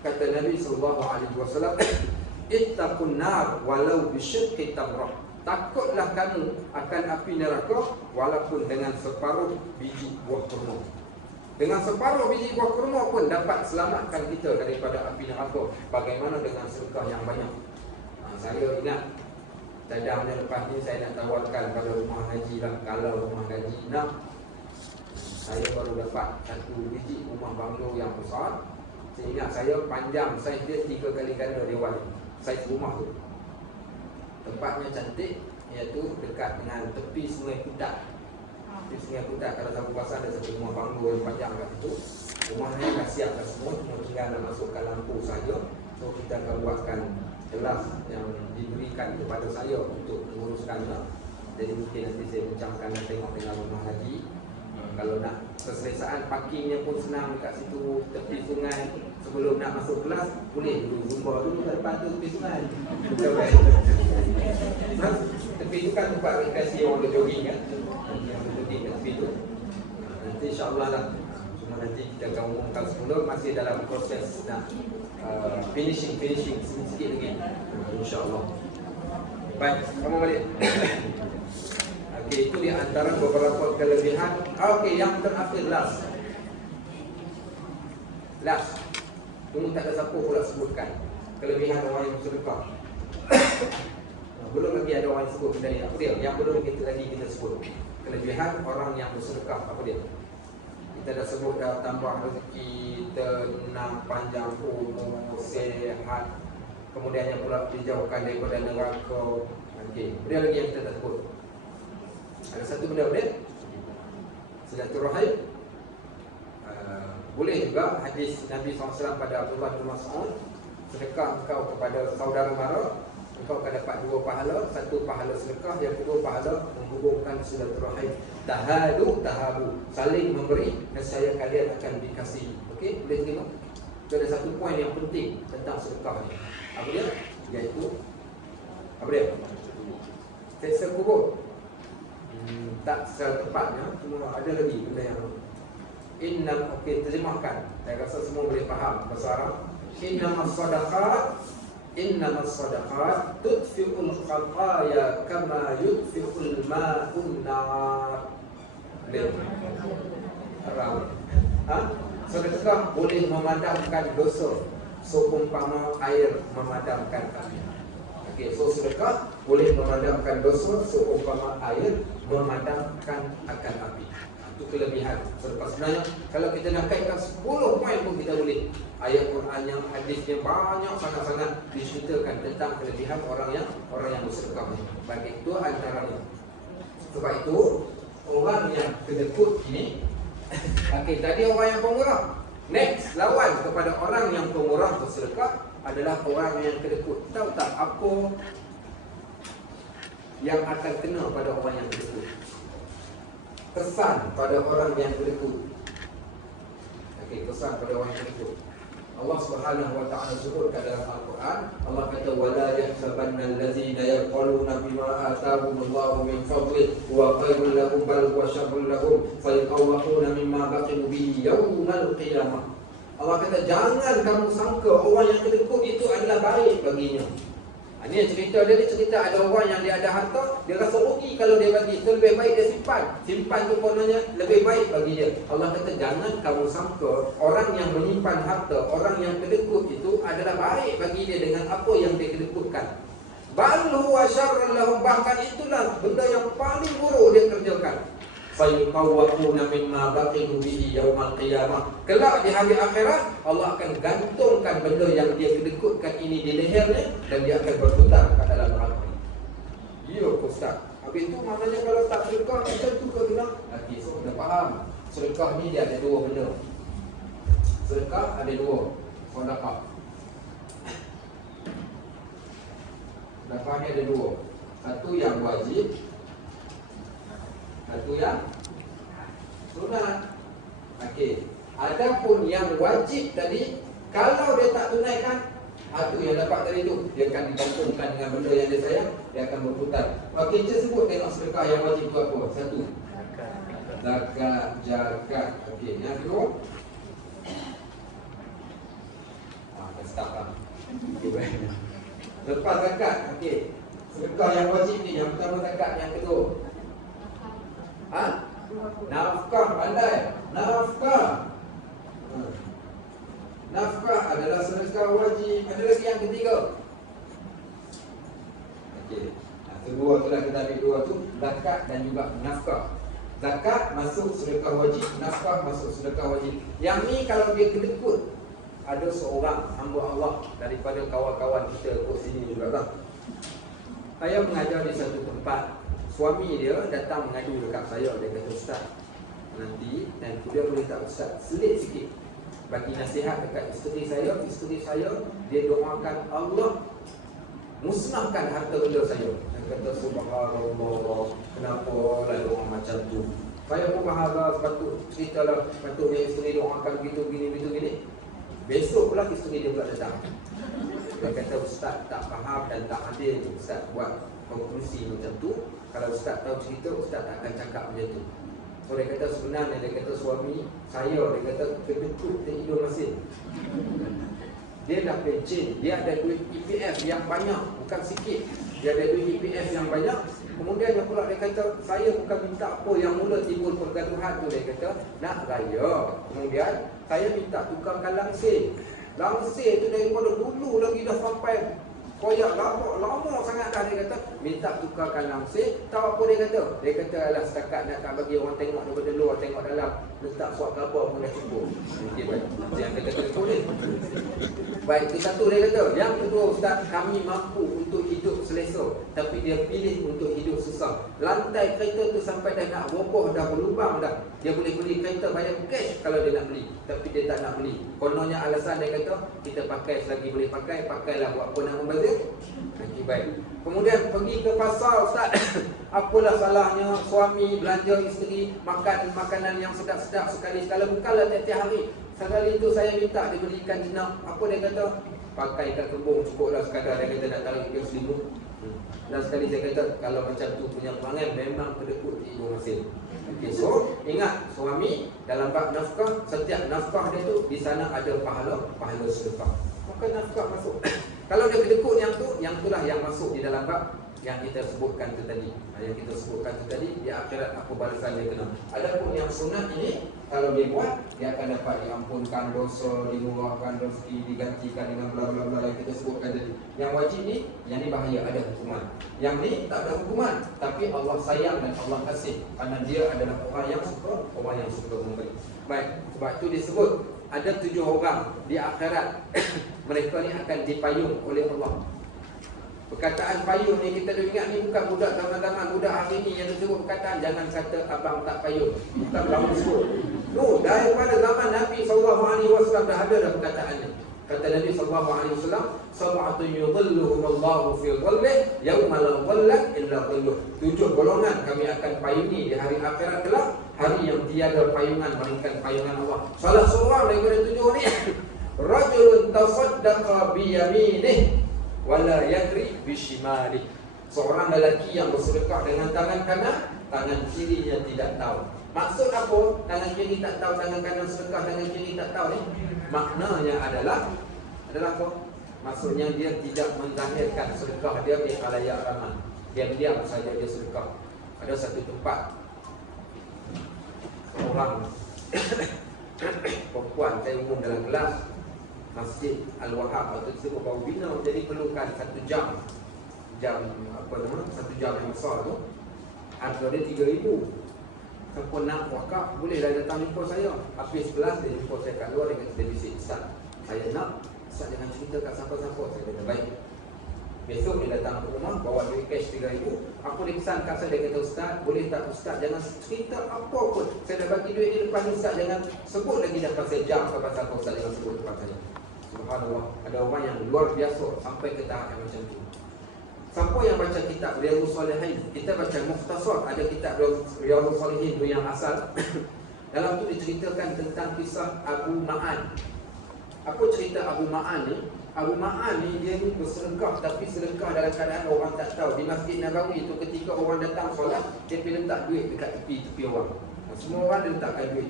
Kata Nabi SAW, ittaqun nar walau bisyaqi tamrah. Takutlah kamu akan api neraka walaupun dengan separuh biji buah kurma. Dengan separuh biji buah kurma pun dapat selamatkan kita daripada api neraka. Bagaimana dengan sedekah yang banyak? Saya ingat cadangnya lepas ni saya nak tawarkan pada rumah haji lah. Kalau rumah haji nak, saya baru dapat 1 biji rumah banglo yang besar. Saya ingat saya panjang saiz dia 3 kali ganda dewan saiz rumah tu. Tempatnya cantik, iaitu dekat dengan tepi Sungai Kutat. Di Sungai Kutat, kalau satu pasal ada satu rumah banglo yang panjang kat situ. Rumahnya dah siap dah semua, cuma tinggal nak masukkan lampu saja. So kita akan buatkan kelas yang diberikan kepada saya untuk menguruskannya. Jadi mungkin nanti saya bincangkan dan tengok dengan rumah haji. Kalau nak keselesaan parkingnya pun senang dekat situ, tepi sungai. Sebelum nak masuk kelas, boleh dulu zumba dulu kat depan tu tepi sungai. Tepi tu kan tempat rekreasi orang jogging kan. Yang jogging kat tepi tu. Nanti insya-Allah lah. Cuma nanti kita akan umumkan semula, masih dalam proses nak finishing sikit lagi. InsyaAllah. Baik, kamu balik. Okey, itu di antara beberapa kelebihan. Okey, yang terakhir last. Tunggu tak ada siapa pula sebutkan kelebihan orang yang bersedekah. Belum lagi ada orang yang sebut benda ni. Apa dia? Yang belum kita sebut. Kelebihan orang yang bersedekah. Apa dia? Kita dah sebut dah, tambah rezeki, tenang, panjang umur, sehat. Kemudian yang pula dijauhkan daripada neraka. Okey, benda lagi yang kita tak sebut. Ada satu benda silaturahim. Boleh juga hadis Nabi SAW pada Abdullah bin Mas'ud, sedekah engkau kepada saudara mara, engkau akan dapat 2 pahala. 1 pahala sedekah, yang kedua pahala menghubungkan silaturahim. Tahabu, saling memberi, nescaya kalian akan dikasihi. Okey, boleh tengok. Itu ada satu poin yang penting tentang sedekah ni. Apa dia? Iaitu apa dia? Seksa kubur. Tak secara tepatnya, cuma ada lagi benda yang okey, terjemahkan. Saya rasa semua boleh faham bahasa Arab. Innamas sadaqat tudfi'ul khataya kama yudfi'ul ma'un nar. Sedekah boleh memadamkan dosa seumpama air memadamkan api. Okey, so sedekah boleh memadamkan dosa seumpama air memadamkan akan api. Itu kelebihan sedekah. Sebenarnya kalau kita nak kaitkan 10 poin pun kita boleh. Ayat Quran yang hadisnya banyak sangat-sangat diceritakan tentang kelebihan orang yang bersedekah ni. Baik itu antaranya. Sebab itu orang yang kedekut ini okey, tadi orang yang pemurah. Next, lawan kepada orang yang pemurah bersedekah adalah orang yang kedekut. Tahu tak apa yang akan kena pada orang yang kedekut? Kesan pada orang yang kedekut. Okey, kesan pada orang yang kedekut. Allah Subhanahu wa taala sebutkan dalam Al-Quran, Allah kata wala yahsabanna allazina yaquluna bima atahumullahu min fadli wa khairul lahum bal wa sharrul lahum sayqawquna mimma baqilu bihi yawmal qiyamah. Allah kata jangan kamu sangka orang yang kedekut itu adalah baik baginya. Ini cerita dia ni, cerita ada orang yang dia ada harta, dia rasa rugi kalau dia bagi, so lebih baik dia simpan tu kononnya lebih baik bagi dia. Allah kata jangan kamu sangka orang yang menyimpan harta, orang yang kedekut itu adalah baik bagi dia dengan apa yang dia kedekutkan. Bal huwa syarrun lahum, bahkan itulah benda yang paling buruk dia kerjakan. Sayuqawwaquna mimma baqilu bihi yaumal qiyamah. Kelak di hari akhirat Allah akan gantungkan benda yang dia kedekutkan ini di lehernya dan dia akan berputar ke dalam neraka. Ya Ustaz. Habis itu maknanya kalau tak sedekah macam tu ke bilang? Okey, so dah faham. Sedekah ni dia ada dua benda. Sedekah ada dua. Sedekah. Sedekah ni ada dua. Satu yang wajib, satu yang sunat. Okey. Adapun yang wajib tadi, kalau dia tak tunaikan, itu yang dapat tadi tu, dia akan digantungkan dengan benda yang dia sayang, dia akan berputar. Okey, kita sebut tengok sedekah yang wajib tu apa? Satu, zakat, zakat. Okey, yang kedua, dah start lah. Lepas zakat, okey. Sedekah yang wajib ni, yang pertama zakat, yang kedua nafkah, pandai. Nafkah adalah sedekah wajib. Ada lagi yang ketiga. Okey. Kedua tu dah kita ambil dua tu, zakat dan juga nafkah. Zakat masuk sedekah wajib, nafkah masuk sedekah wajib. Yang ni kalau dia kedekut, ada seorang hamba Allah daripada kawan-kawan kita kat sini juga lah. Saya mengajar di satu tempat. Suami dia datang mengadu dekat saya. Dia kata, Ustaz, nanti dia boleh tak Ustaz selit sikit bagi nasihat dekat isteri saya. Isteri saya, dia doakan Allah musnahkan harta benda saya. Dia kata, subhanallah, kenapa lah doa macam tu? Saya pun bahagia, sepatut ceritalah, sepatutnya isteri doakan begitu, gini. Besok pula isteri dia pula datang. Dia kata, Ustaz tak faham dan tak adil Ustaz buat konklusi macam tu. Kalau Ustaz tahu cerita, Ustaz tak akan cakap macam tu. So dia kata sebenarnya, dia kata suami saya, dia kata kedekut ke hidung masin. Dia dah pencen, dia ada duit EPF yang banyak, bukan sikit. Dia ada duit EPF yang banyak. Kemudian dia pula dia kata, saya bukan minta apa yang mula timbul pergaduhan tu. Dia kata, nak raya. Kemudian saya minta tukarkan langsir. Langsir tu daripada dulu lagi dah sampai koyak lama sangat dah. Dia kata minta tukarkan langsir. Tahu apa dia kata? Dia kata alah setakat nak tak bagi orang tengok daripada luar, tengok dalam, letak suap kapal pun dah cukup. Okey, baik. Yang kata tu ni. Baik, itu satu dia kata. Yang kedua, Ustaz, kami mampu untuk hidup selesa, tapi dia pilih untuk hidup susah. Lantai kereta tu sampai dah nak roboh, dah berlubang dah. Dia boleh beli kereta bayar cash kalau dia nak beli, tapi dia tak nak beli. Kononnya alasan dia kata, kita pakai selagi boleh pakai, pakailah, buat apa nak membazir. Okey, baik. Kemudian pergi ke pasar, Ustaz. Apalah salahnya suami belanja isteri makan makanan yang sedap-sedap sekali-sekala, bukanlah tiap-tiap hari. Sekali itu saya minta dibelikan jenak. Apa dia kata? Pakai kat kembung cukuplah sekadar. Dia kata nak tarik dia selimut. Dan sekali saya kata, kalau macam tu punya perangai, memang kedekut di hidung masin. Okay, so ingat, suami dalam bab nafkah, setiap nafkah dia tu di sana ada pahala sedekah. Maka nafkah masuk. Kalau dia kedekut yang itulah yang masuk di dalam bab yang kita sebutkan tu tadi. Yang kita sebutkan tu tadi, di akhirat apa balasan dia kena. Adapun yang sunat ini, kalau dia buat, dia akan dapat diampunkan dosa, dimurahkan rezeki, digantikan dengan bla bla bla yang kita sebutkan tadi. Yang wajib ni, yang ni bahaya, ada hukuman. Yang ni tak ada hukuman, tapi Allah sayang dan Allah kasih, kerana dia adalah orang yang suka memberi. Baik, sebab tu disebut ada 7 orang di akhirat. Mereka ni akan dipayung oleh Allah. Perkataan payung ni kita dah ingat ni bukan budak zaman-zaman, budak hari ni yang disebut perkataan jangan kata abang tak payung. Bukan lama sebut. No, daripada zaman Nabi SAW dah ada dah perkataan ni. Kata Nabi SAW, sab'atun yudhilluhumullahu fi dhillih yauma la dhilla illa dhilluh. 7 golongan kami akan payungi di hari akhirat kelak, hari yang tiada payungan melainkan payungan Allah. Salah seorang daripada 7 ni, rajulun tasaddaqa bi yaminih wala yadri bishimali. Seorang lelaki yang bersedekah dengan tangan kanan, tangan kirinya tidak tahu. Maksud apa? Tangan kiri tak tahu, tangan kanan sedekah, tangan kiri tak tahu ni. Maknanya adalah apa? Maksudnya dia tidak menzahirkan sedekah dia di khalayak ramai. Diam-diam saja dia sedekah. Ada satu tempat seorang perempuan saya umum dalam kelas Masjid Al-Wahab atau disebut baru bina, jadi perlukan 1 jam apa nama, 1 jam yang besar tu harga dia 3,000. Siapa nak wakaf bolehlah datang jumpa saya. Habis kelas dia jumpa saya kat luar, dia kata, dia bisik, Ustaz, saya nak Ustaz jangan cerita kat siapa-siapa. Saya kata baik. Besok dia datang ke rumah bawa duit cash 3,000. Aku dia pesan kat saya, dia kata, Ustaz boleh tak Ustaz jangan cerita apa pun, saya dah bagi duit ni depan Ustaz, jangan sebut lagi dah pasal jam ke pasal apa, Ustaz jangan sebut depan saya. Subhanallah, ada orang yang luar biasa sampai ke tahap yang macam tu. Siapa yang baca kitab Riyadhus Shalihin, kita baca Mukhtasar, ada kitab Riyadhus Shalihin tu yang asal dalam tu diceritakan tentang kisah Abu Ma'an. Apa cerita Abu Ma'an ni? Abu Ma'an ni dia ni bersedekah, tapi sedekah dalam keadaan orang tak tahu. Di Masjid Nabawi tu ketika orang datang solat, dia pergi letak duit dekat tepi orang. Semua orang dia letakkan duit.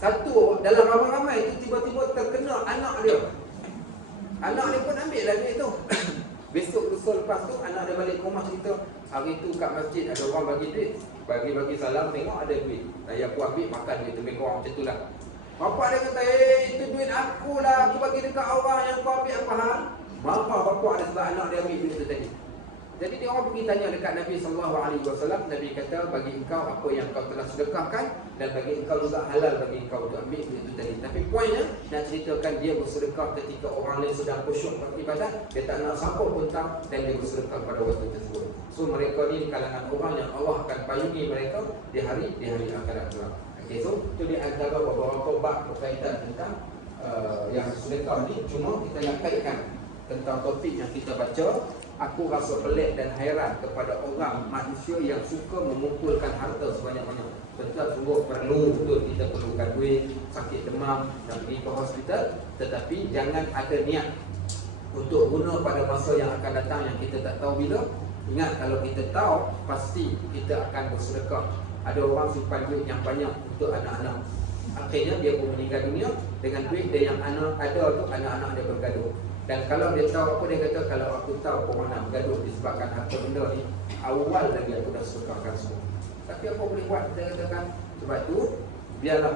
Satu dalam ramai-ramai itu tiba-tiba terkena anak dia. Anak dia pun ambil lah duit tu. Besok lusa lepas tu anak dia balik ke rumah cerita, hari tu kat masjid ada orang bagi duit, bagi salam, tengok ada duit. Saya aku ambil makan duit tu, mereka orang macam tu lah. Bapak dia kata, itu duit aku lah, aku bagi dekat orang yang kau ambil apa hal? Marah bapak dia sebab anak dia ambil duit tu tadi. Jadi dia orang pergi tanya dekat Nabi SAW. Nabi kata, bagi engkau apa yang kau telah sedekahkan, dan bagi engkau juga halal bagi engkau untuk ambil duit itu tadi. Tapi poinnya nak ceritakan dia bersedekah ketika orang lain sedang khusyuk beribadat, dia tak nak siapa pun tahu, dan dia bersedekah pada waktu tersebut. So mereka ni kalangan orang yang Allah akan payungi mereka di hari akhirat kelak. Okay, so itu di antara beberapa bab berkaitan tentang yang sedekah ni. Cuma kita nak kaitkan tentang topik yang kita baca. Aku rasa pelik dan hairan kepada orang manusia yang suka mengumpulkan harta sebanyak-banyak. Betul, sungguh perlu, betul kita perlukan duit, sakit demam dan pergi ke hospital. Tetapi jangan ada niat untuk guna pada masa yang akan datang yang kita tak tahu bila. Ingat, kalau kita tahu, pasti kita akan bersedekah. Ada orang simpan duit yang banyak untuk anak-anak. Akhirnya dia pun meninggal dunia dengan duit dia yang anak ada tu, anak-anak dia bergaduh. Dan kalau dia tahu apa, dia kata, kalau aku tahu korang nak bergaduh disebabkan harta benda ni, awal lagi aku dah sedekahkan semua. Tapi apa boleh buat, kita katakan. Sebab tu biarlah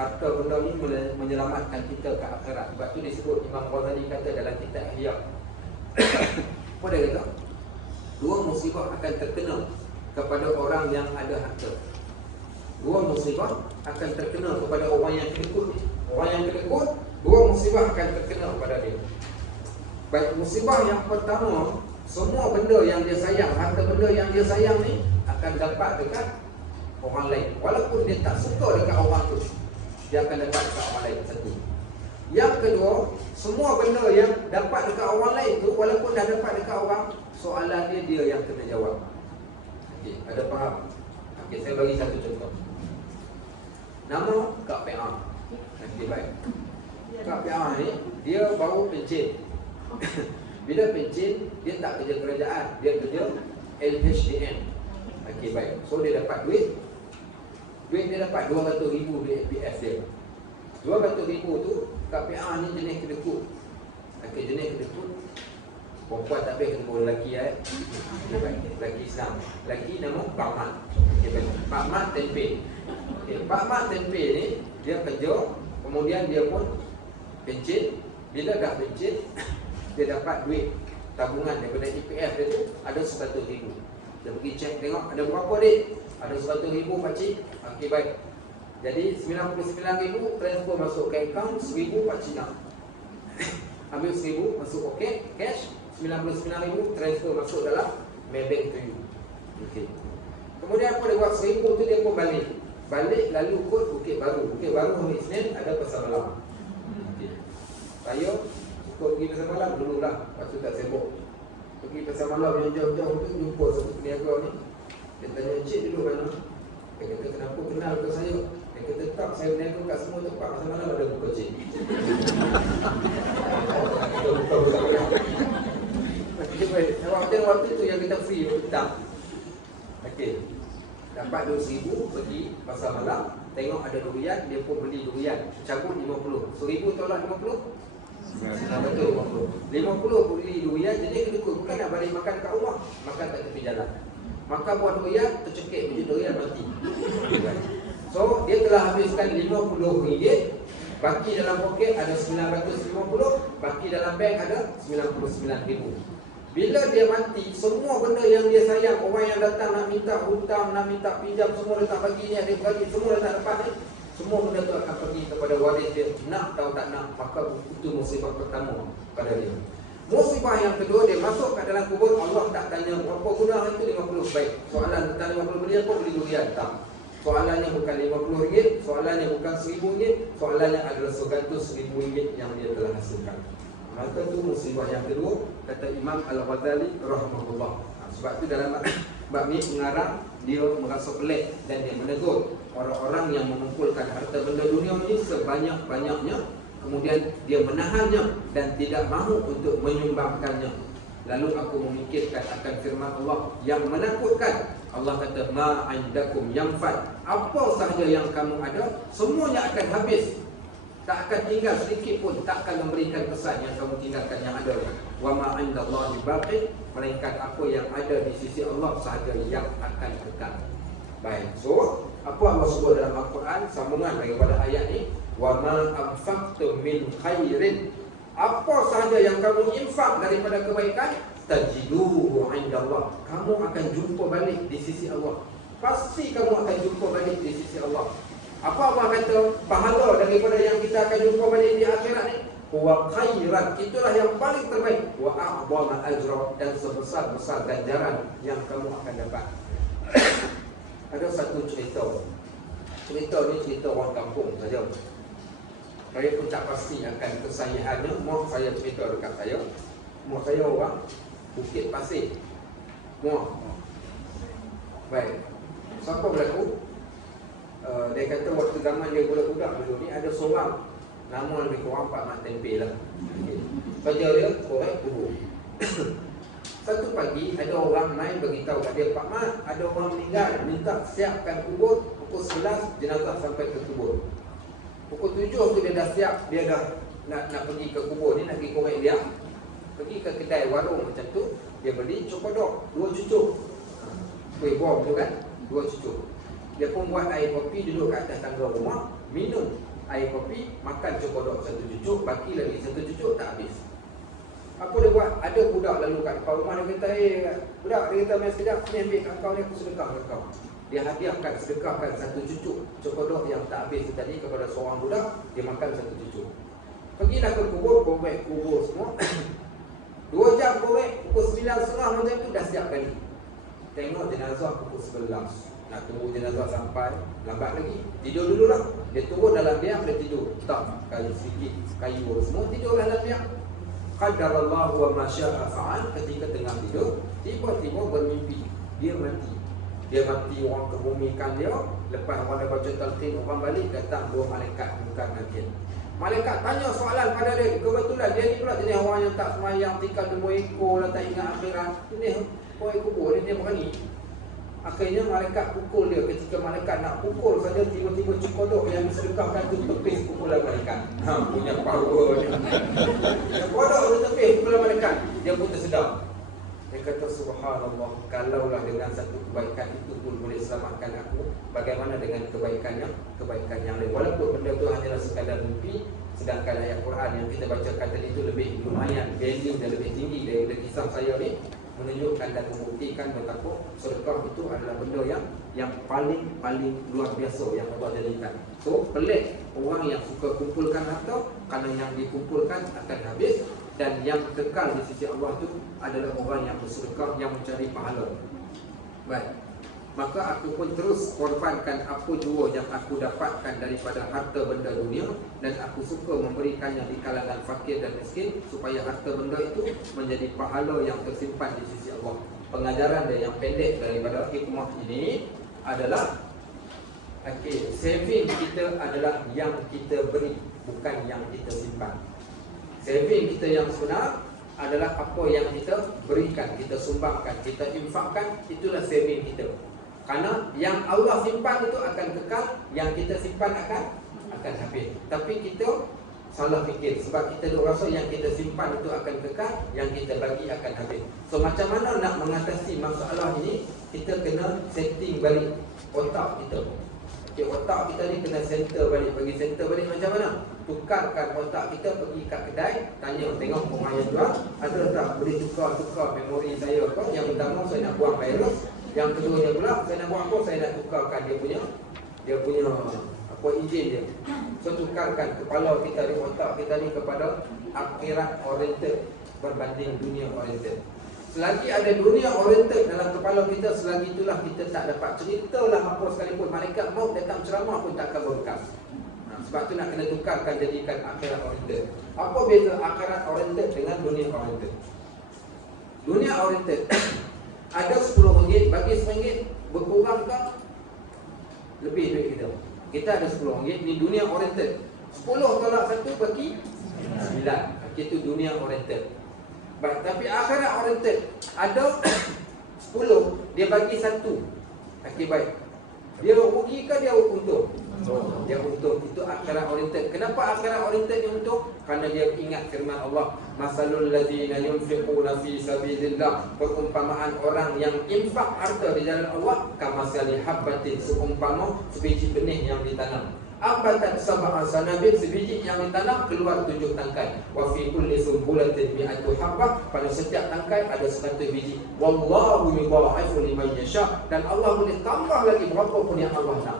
harta benda ni menyelamatkan kita ke akhirat. Sebab tu disebut, Imam Ghazali kata dalam kitab Ihya, apa dia kata? 2 musibah akan terkena kepada orang yang ada harta. 2 musibah akan terkena kepada orang yang kedekut. Orang yang kedekut, 2 musibah akan terkena kepada dia. Baik, musibah yang pertama, semua benda yang dia sayang, harta benda yang dia sayang ni akan dapat dekat orang lain. Walaupun dia tak suka dekat orang tu, dia akan dapat dekat orang lain. Satu. Yang kedua, semua benda yang dapat dekat orang lain tu, walaupun dah dapat dekat orang, soalan dia yang kena jawab. Okey, ada faham? Okey, saya bagi satu contoh. Nama Kak PA. Okey, baik. Kak PA ni dia baru pencen. Bila pencen, dia tak kerja kerajaan, dia kerja LHDN. Okey, baik. So dia dapat duit. Duit dia dapat 200,000 duit APF dia. 200,000 tu Kak PA ni jenis kedekut. Okey, jenis kedekut. Perempuan tak boleh ketemu lelaki lelaki Islam. Lelaki nama Pak Mat. Okay, Pak Mat Tempe. Okay, Pak Mat Tempe ni dia kerja, kemudian dia pun pencen. Bila dah pencen, dia dapat duit tabungan daripada EPF dia tu ada 100,000. Dia pergi cek tengok ada berapa duit. Ada 100,000 pakcik. Okey, baik. Jadi 99,000 transfer masuk ke akaun, 1,000 pakcik nak. Ambil 1,000 masuk okey, cash. 99,000 transfer masuk dalam Maybank to you. Okay. Kemudian apa dia buat 1,000 tu, dia pun balik lalu kot Bukit Baru. Bukit Baru hari Isnin ada pasar malam. Okay. Saya suka pergi pasar malam dululah, lepas tu tak sibuk. Pergi pasar malam yang jauh-jauh tu, jumpa satu peniaga ni. Dia tanya, "Encik dulu mana?" Dia kata, "Kenapa kenal ke saya?" Dia kata, "Tak, saya berniaga kat semua tempat pasar malam ada buka cik." Waktu tu yang kita free petang. Okey. Dapat duit 1,000, pergi pasar malam, tengok ada durian, dia pun beli durian, cabut 50. 1,000 tolak 50? Betul 50. 50 beli durian, jadi kedua bukan nak balik makan kat rumah, makan kat tepi jalan. Maka buah durian, tercekik biji durian mati. So, dia telah habiskan RM50, baki dalam poket ada 950, baki dalam bank ada 99,000. Bila dia mati, semua benda yang dia sayang, orang yang datang nak minta hutang, nak minta pinjam, semua dia tak bagi ni, ada bagi, semua dia tak dapat ni. Semua benda tu akan pergi kepada waris dia, nak atau tak nak. Maka itu musibah pertama pada dia. Musibah yang kedua, dia masuk kat dalam kubur, Allah tak tanya berapa guna itu 50. Baik, soalan tentang 50 beli apa? Beli durian. Tak. Soalannya bukan RM50, soalannya bukan RM1,000, soalannya adalah RM100,000 yang dia telah hasilkan. Maka itu musibah yang kedua, kata Imam Al-Ghazali rahimahullah. Sebab itu dalam bab ni pengarang dia merasa pelik dan dia menegur orang-orang yang mengumpulkan harta benda dunia ini sebanyak-banyaknya, kemudian dia menahannya dan tidak mahu untuk menyumbangkannya. Lalu aku memikirkan akan firman Allah yang menakutkan. Allah kata, ma indakum yanfad. Apa sahaja yang kamu ada, semuanya akan habis. Tak akan tinggal sedikit pun, tak akan memberikan kesan yang kamu tinggalkan yang ada. Wa ma indallahi baqi, melainkan apa yang ada di sisi Allah sahaja yang akan kekal. Baik, so apa Allah sebut dalam Al-Quran sambungan daripada ayat ni, wa ma anfaqtum min khairin. Apa sahaja yang kamu infak daripada kebaikan, tajiduhu indallah, kamu akan jumpa balik di sisi Allah. Pasti kamu akan jumpa balik di sisi Allah. Apa Allah kata? Pahala daripada yang kita akan jumpa balik di akhirat ni, wa khairan, itulah yang paling terbaik, wa a'dhama ajra, dan sebesar-besar ganjaran yang kamu akan dapat. Ada satu cerita. Cerita ni cerita orang kampung saja. Saya pun tak pasti akan kesahihannya. Mak saya cerita dekat saya. Mak saya orang Bukit Pasir. Mak. Baik. Siapa berlaku? Dia kata waktu zaman dia budak-budak dulu ni, ada seorang nama lebih kurang Pak Mat Tempe lah. Kerja dia korek kubur. Satu pagi ada orang main beritahu kat dia, Pak Mat, ada orang meninggal, minta siapkan kubur. Pukul 11 jenazah sampai ke kubur. Pukul 7 tu dia dah siap, dia dah nak pergi ke kubur ni, nak pergi korek dia. Pergi ke kedai warung macam tu, dia beli cokodok 2 cucuk. Kuih bom tu kan, 2 cucuk. Dia pun buat air kopi, duduk kat atas tangga rumah, minum air kopi, makan cokodok 1 cucuk, baki lagi 1 cucuk, tak habis. Apa dia buat? Ada budak lalu kat depan rumah, dia kata, budak, dia kata, main sekejap, ni ambil kat kau ni, aku sedekah kat kau. Dia hadiahkan, sedekahkan 1 cucuk cokodok yang tak habis tadi kepada seorang budak, dia makan 1 cucuk. Pergilah ke kubur, korek kubur semua. 2 jam korek, pukul 9.30 macam tu dah siap kali. Tengok jenazah pukul 11. Nak tunggu jenazah sampai, lambat lagi. Tidur dulu lah. Dia turun dalam biang, dia tidur. Tak, kayu sikit, kayu semua tidur dalam biang. Qadarallahu wa ma syaa fa'al. Ketika tengah tidur, tiba-tiba bermimpi dia mati. Dia mati, orang kebumikan dia. Lepas orang dah baca talqin, orang balik, datang 2 malaikat bukan nakir. Malaikat tanya soalan pada dia. Kebetulan dia ni pula jenis orang yang tak semayang, tinggal 2 ekor lah, tak ingat akhirat. Ini orang kubur ni, dia berani. Akhirnya malaikat pukul dia. Ketika malaikat nak pukul saja, tiba-tiba cokodok yang disedekahkan tu tepis pukulan malaikat. Punya power ni. Cokodok tu tepis pukulan malaikat. Dia pun tersedar. Dia kata, subhanallah, kalaulah dengan satu kebaikan itu pun boleh selamatkan aku, bagaimana dengan kebaikan yang lain? Walaupun benda itu hanyalah sekadar mimpi, sedangkan ayat Quran yang kita bacakan tadi itu lebih lumayan, value dan lebih tinggi daripada kisah saya ni, menunjukkan dan membuktikan betapa sedekah itu adalah benda yang paling luar biasa yang Allah jadikan. So, pelik orang yang suka kumpulkan harta, kerana yang dikumpulkan akan habis, dan yang kekal di sisi Allah itu adalah orang yang bersedekah, yang mencari pahala. Baik. Maka aku pun terus korbankan apa jua yang aku dapatkan daripada harta benda dunia, dan aku suka memberikannya di kalangan fakir dan miskin, supaya harta benda itu menjadi pahala yang tersimpan di sisi Allah. Pengajaran dia yang pendek daripada hikmah ini adalah, saving kita adalah yang kita beri, bukan yang kita simpan. Saving kita yang sebenar adalah apa yang kita berikan, kita sumbangkan, kita infakkan, itulah saving kita. Karena yang Allah simpan itu akan kekal, yang kita simpan akan habis. Tapi kita salah fikir, sebab kita duk rasa yang kita simpan itu akan kekal, yang kita bagi akan habis. So macam mana nak mengatasi masalah ini? Kita kena setting balik otak kita. Okay, otak kita ni kena center balik. Bagi center balik macam mana? Tukarkan otak kita, pergi kat kedai, tanya, tengok orang yang jual ada tak boleh tukar memori saya ke. Yang pertama saya nak buang virus, yang keduanya pula saya nak buang apa? Saya nak tukarkan dia punya apa enjin dia. So tukarkan kepala kita ni, otak kita ni kepada akhirat oriented berbanding dunia oriented. Selagi ada dunia oriented dalam kepala kita, selagi itulah kita tak dapat ceritalah apa sekalipun. Malaikat maut datang ceramah pun takkan berbekas. Sebab tu nak kena tukarkan, jadikan akhirat oriented. Apa beza akhirat oriented dengan dunia oriented? Dunia oriented ada RM10, bagi RM1 berkurang ke lebih duit kita. Kita ada RM10, ni dunia oriented. 10 tolak 1 bagi 9. Itu dunia oriented. Baik, tapi akhirat oriented ada 10, dia bagi 1. Okey, baik. Dia rugi ke dia untung? Dia untung. Itu akhirat oriented. Kenapa akhirat oriented dia untung? Kerana dia ingat firman Allah, masalul ladzina yunfiquna fi sabilillah, perumpamaan orang yang infak harta di jalan Allah, kamasali habbatin, seumpama sebiji benih yang ditanam. Ambatan sab'a sanabil, sebiji yang ditanam keluar 7 tangkai. Wa fi kulli sumbulatin mi'atu habbah, pada setiap tangkai ada 100 biji. Wallahu yudha'ifu liman yasha, dan Allah boleh tambah lagi berapa pun yang Allah nak.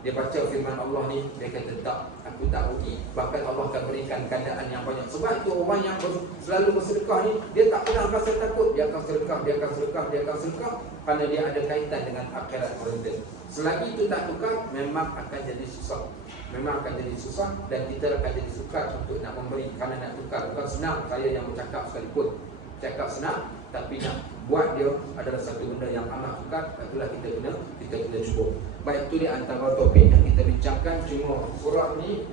Dia baca firman Allah ni, dia kata tak, aku tak rugi. Bahkan Allah akan berikan gandaan yang banyak. Sebab itu orang yang selalu bersedekah ni, dia tak pernah rasa takut. Dia akan sedekah, dia akan sedekah, dia akan sedekah, kerana dia ada kaitan dengan akhirat oriented. Selagi itu tak tukar, memang akan jadi susah. Memang akan jadi susah, dan kita akan jadi sukar untuk nak memberi. Kerana nak tukar bukan senang. Saya yang bercakap sekalipun, cakap senang, tapi nak buat dia adalah satu benda yang amat sukar. Itulah kita kena cuba. Baik, itu di antara topik yang kita bincangkan. Cuma surah ni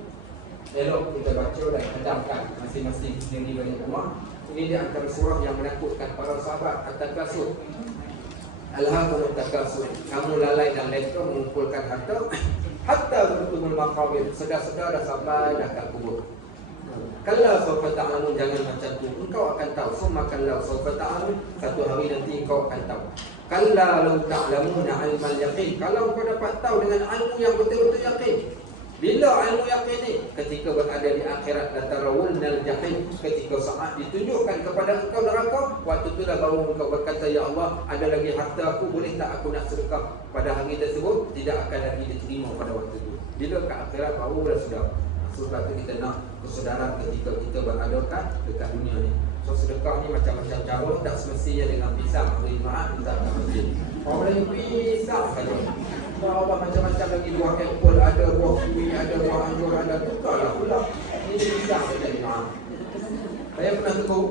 elok kita baca dan pendamkan masing-masing sendiri banyak rumah. Ini di antara surah yang menakutkan para sahabat. At-Takasur, Alhamdulillah takasur, kamu lalai dan leka mengumpulkan harta hatta bertumul maqabir, sedar-sedar dah sampai dah kat kubur. Kalla sawfa ta'lamun, jangan macam tu, engkau akan tahu. Summa kalla sawfa ta'lamun, satu hari nanti engkau akan tahu. Kalla law ta'lamuna 'ilmal yaqin, kalau engkau dapat tahu dengan ilmu yang betul-betul yakin. Bila ilmu yakin ni? Ketika berada di akhirat, latarawunnal jahim, ketika saat ditunjukkan kepada engkau neraka, waktu itulah baru engkau berkata, ya Allah, ada lagi harta aku, boleh tak aku nak sedekah? Pada hari tersebut tidak akan lagi diterima pada waktu itu. Bila ke akhirat baru dah sudah. Sebab tu kita nak kesedaran ketika kita berada dekat dunia ni. So sedekah ni macam-macam cara, tak semestinya dengan pisang, beri maaf, tak mesti. Orang Melayu pisang saja. Allah macam-macam lagi, buah apple, ada buah kiwi, ada buah anggur, ada, tukarlah pula. Ini pisang saja, maaf. Saya pernah tegur,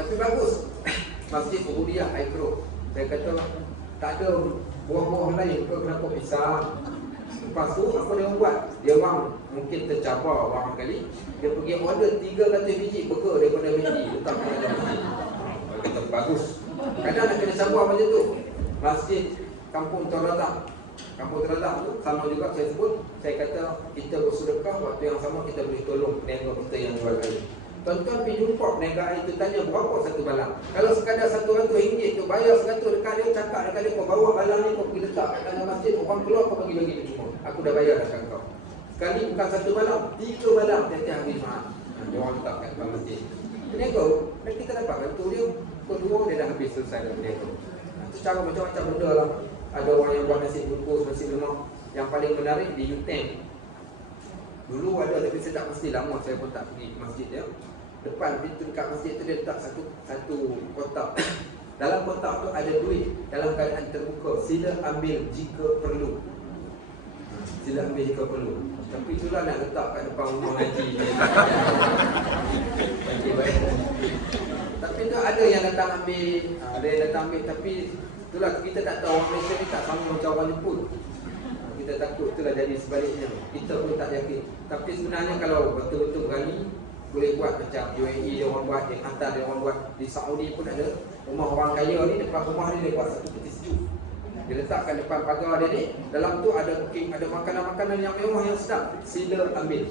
tapi bagus. Masjid Ubudiah Aikro, saya kata tak ada buah-buah lain ke, kenapa pisang? Lepas tu apa dia buat? Dia orang mungkin tercabar orang kali, dia pergi order 300 biji burger daripada biji, letak pada biji. Dia kata bagus. Kadang nak kena sabar macam tu. Masjid Kampung Teratak, Kampung Teratak tu sama juga saya sebut. Saya kata kita bersedekah, waktu yang sama kita boleh tolong peniaga kita yang jual air. Tuan-tuan pergi jumpa peniaga air tu, tanya berapa satu balang. Kalau sekadar RM100 tu, bayar 100 dekat dia, cakap dekat dia, kau bawa balang ni, kau pergi letak kat dalam masjid, orang keluar kau bagi-bagi dia cuma. Aku dah bayar dekat kau. Sekali bukan satu balang, 3 balang tiap-tiap hari maaf. Dia orang letak kat dalam masjid. Peniaga, dan kita dapat bantu dia, kedua dia dah habis selesai dengan peniaga. Itu cara macam-macam benda lah. Ada orang yang buat nasi bungkus, nasi lemak. Yang paling menarik di U10. Dulu ada, tapi saya tak pasti, lama saya pun tak pergi masjid dia. Depan pintu dekat masjid tu dia letak satu kotak. Dalam kotak tu ada duit dalam keadaan terbuka. Sila ambil jika perlu. Sila ambil jika perlu. Tapi itulah nak letak kat depan rumah haji. Okay, baik. Tapi tu ada yang datang ambil, ada yang datang ambil, tapi itulah kita tak tahu orang Malaysia ni tak sama macam orang Jepun. Kita takut itulah jadi sebaliknya. Kita pun tak yakin. Tapi sebenarnya kalau betul-betul berani, boleh buat macam UAE dia orang buat, di Qatar dia orang buat, di Saudi pun ada rumah orang kaya ni, depan rumah ni dia buat satu peti sejuk. Dia letakkan depan pagar dia ni. Dalam tu ada makanan-makanan yang mewah yang sedap. Sila ambil.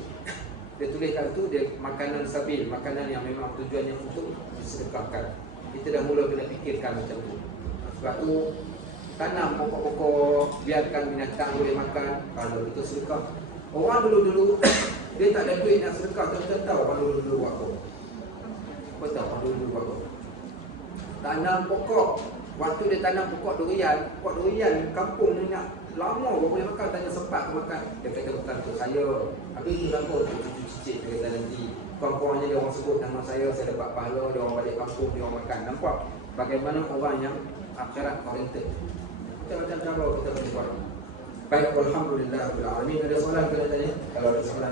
Dia tuliskan tu dia makanan sabil, makanan yang memang tujuannya untuk disedekahkan. Kita dah mula kena fikirkan macam tu. Sebab tu tanam pokok-pokok, biarkan binatang boleh makan. Kalau itu sedekah. Orang dulu-dulu dia tak ada duit nak sedekah, tuan-tuan tahu orang dulu-dulu buat apa? Apa tahu orang dulu-dulu buat apa? Tanam pokok. Waktu dia tanam pokok durian kampung ni nak lama baru boleh makan, tanya sempat makan. Dia kata bukan untuk saya. Habis tu lama untuk cucu cicit dia kata nanti. Kampung-kampungnya dia orang sebut nama saya dapat pahala, dia orang balik kampung, dia orang makan. Nampak bagaimana orang yang akhirat oriented. Macam-macam cara kita boleh buat. Baik, alhamdulillah rabbil alamin. Ada soalan ke nak tanya? Kalau ada soalan.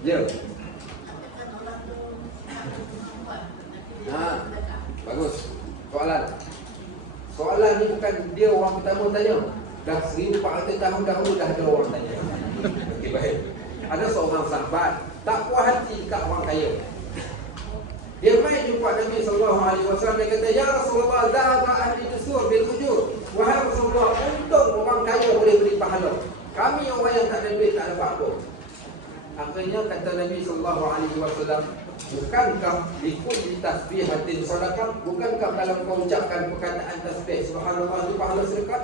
Ya. Bagus. Soalan ni bukan dia orang pertama tanya. Dah 1400 tahun dahulu dah ada orang tanya. Okey, baik. Ada seorang sahabat tak puas hati kat orang kaya. Dia mai jumpa Nabi sallallahu alaihi wasallam, dia kata, "Ya Rasulullah, dhahaba ahli dusur bil ujur." Wahai Rasulullah, untung orang kaya boleh beri pahala. Kami orang yang tak ada duit tak dapat apa. Akhirnya kata Nabi sallallahu alaihi wasallam, bukankah likulli tasbihatin sedekah? Bukankah dalam kau ucapkan perkataan tasbih subhanallah itu pahala sedekah?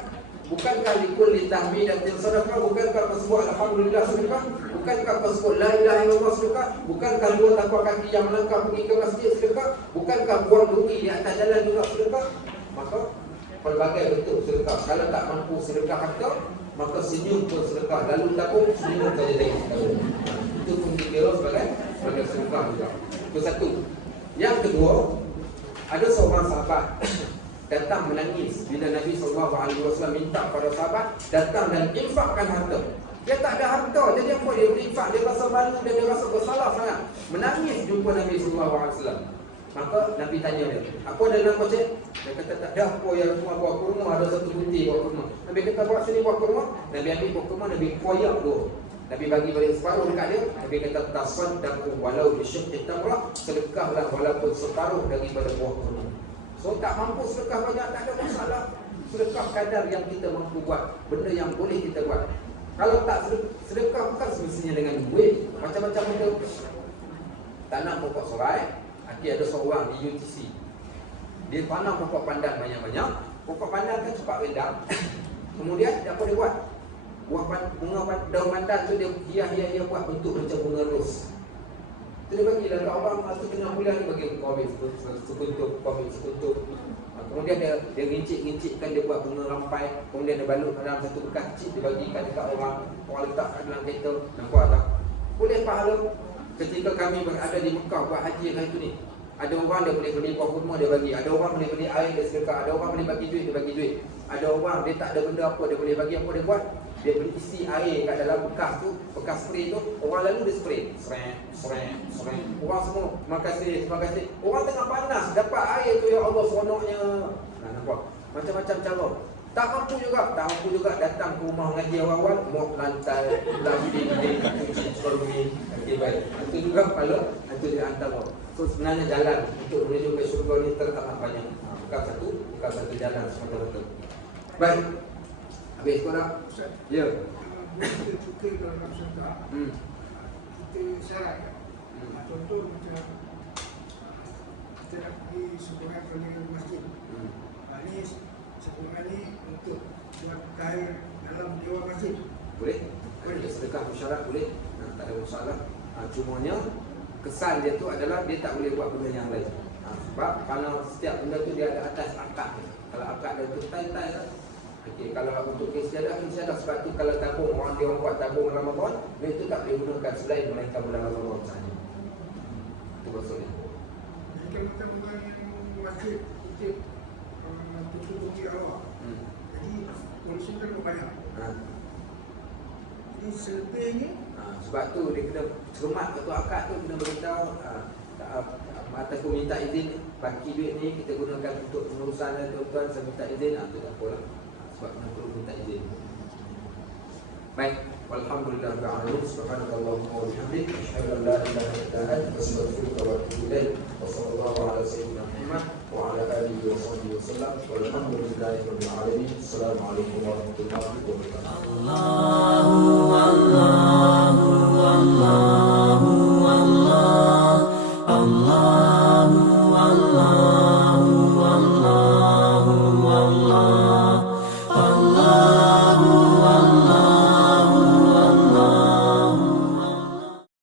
Bukankah likulli tahmidatin sedekah? Bukankah kau sebut alhamdulillah sedekah? Bukankah kau sebut la ilaha illallah sedekah? Bukankah dua tapak kaki yang melangkah pergi ke masjid sedekah? Bukankah buang duri di atas jalan juga sedekah? Maka pelbagai bentuk sedekah. Kalau tak mampu sedekah harta, maka senyum pun sedekah. Lalu tabung, senyum saja tengok. Itu pun dikira sebagai sedekah juga. Itu satu. Yang kedua, ada seorang sahabat datang menangis bila Nabi SAW minta pada sahabat datang dan infakkan harta. Dia tak ada harta, jadi apa dia berinfak? Dia rasa malu dan dia rasa bersalah sangat. Menangis jumpa Nabi SAW. Maka Nabi tanya dia, apa dalam kau cik? Dia kata, tak ada apa ya Rasulullah, bawa kurma, ada satu putih bawa kurma. Nabi kata, bawa sini bawa kurma. Nabi ambil bawa kurma, Nabi koyak dulu. Nabi bagi balik separuh dekat dia. Nabi kata, tasaddaqu walau bisyaqi tamrah, sedekahlah walaupun separuh daripada buah kurma. So tak mampu sedekah banyak, tak ada masalah. Sedekah kadar yang kita mampu buat, benda yang boleh kita buat. Kalau tak sedekah bukan semestinya dengan duit. Macam-macam benda. Tanam pokok serai. Akhirnya ada seorang di UTC. Dia tanam pokok pandan banyak-banyak. Pokok pandan kan cepat rendang. Kemudian apa dia buat? Bunga daun pandan tu dia hias buat bentuk macam bunga ros. Tu dia bagilah kat orang masa tengah bulan dia bagi komik sekutup. Kemudian dia rincik-rincikkan, dia buat bunga rampai. Kemudian dia balut dalam satu bekas kecil, dia bagikan dekat orang letak kat dalam kereta. Nampak tak? Boleh pahala. Ketika kami berada di Mekah buat haji hari tu ni, ada orang dia boleh beli buah kurma, dia bagi. Ada orang boleh beli air, dia sedekah. Ada orang boleh bagi duit, dia bagi duit. Ada orang dia tak ada benda apa, dia boleh bagi apa dia buat? Dia boleh isi air kat dalam bekas tu, bekas spray tu. Orang lalu dia spray, sereng. Orang semua, terima kasih. Orang tengah panas, dapat air tu, ya Allah seronoknya. Nampak? Macam-macam cara. Tak mampu juga datang ke rumah mengaji awal-awal, mop lantai, lagi dinding, cuci cermin. Okey, baik. Itu juga kepala, itu dia antara. So sebenarnya jalan untuk menuju ke syurga ni terdapat banyak. Bukan satu jalan semata-mata. Baik. Habis kau dah? Ya. Kita kalau nak sedekah, kita syarat. Contoh macam kita nak pergi sebuah kali masjid. Ini sebuah ni untuk buat kain dalam dewan masjid. Boleh? Boleh sedekah bersyarat boleh. Tak ada masalah. Cumanya kesan dia tu adalah dia tak boleh buat benda yang lain. Sebab kalau setiap benda tu dia ada atas akad. Kalau akad dia tu tai-tai lah. Okey, kalau untuk istiadah sebab tu kalau tabung orang dia buat tabung Ramadan, duit tu tak boleh gunakan selain melainkan bulan Ramadan sahaja. Itu maksudnya. Jadi kalau kita mengenai masjid untuk tutup bukit Allah. Jadi polisi kan banyak. Jadi selebihnya sebab tu dia kena cermat atau akad tu kena beritahu ataupun minta izin baki duit ni kita gunakan untuk pengurusan dan tuan-tuan saya minta izin tu tak apalah. Sebab kena perlu minta izin. Baik, walhamdulillah subhanakallahumma wa bihamdika asyhadu an la ilaha illa anta astaghfiruka wa atubu ilaik. Wassallallahu ala sayyidina Muhammad wa ala alihi wa sahbihi wasallam. Walhamdulillahi rabbil alamin. Assalamualaikum warahmatullahi wabarakatuh. Allah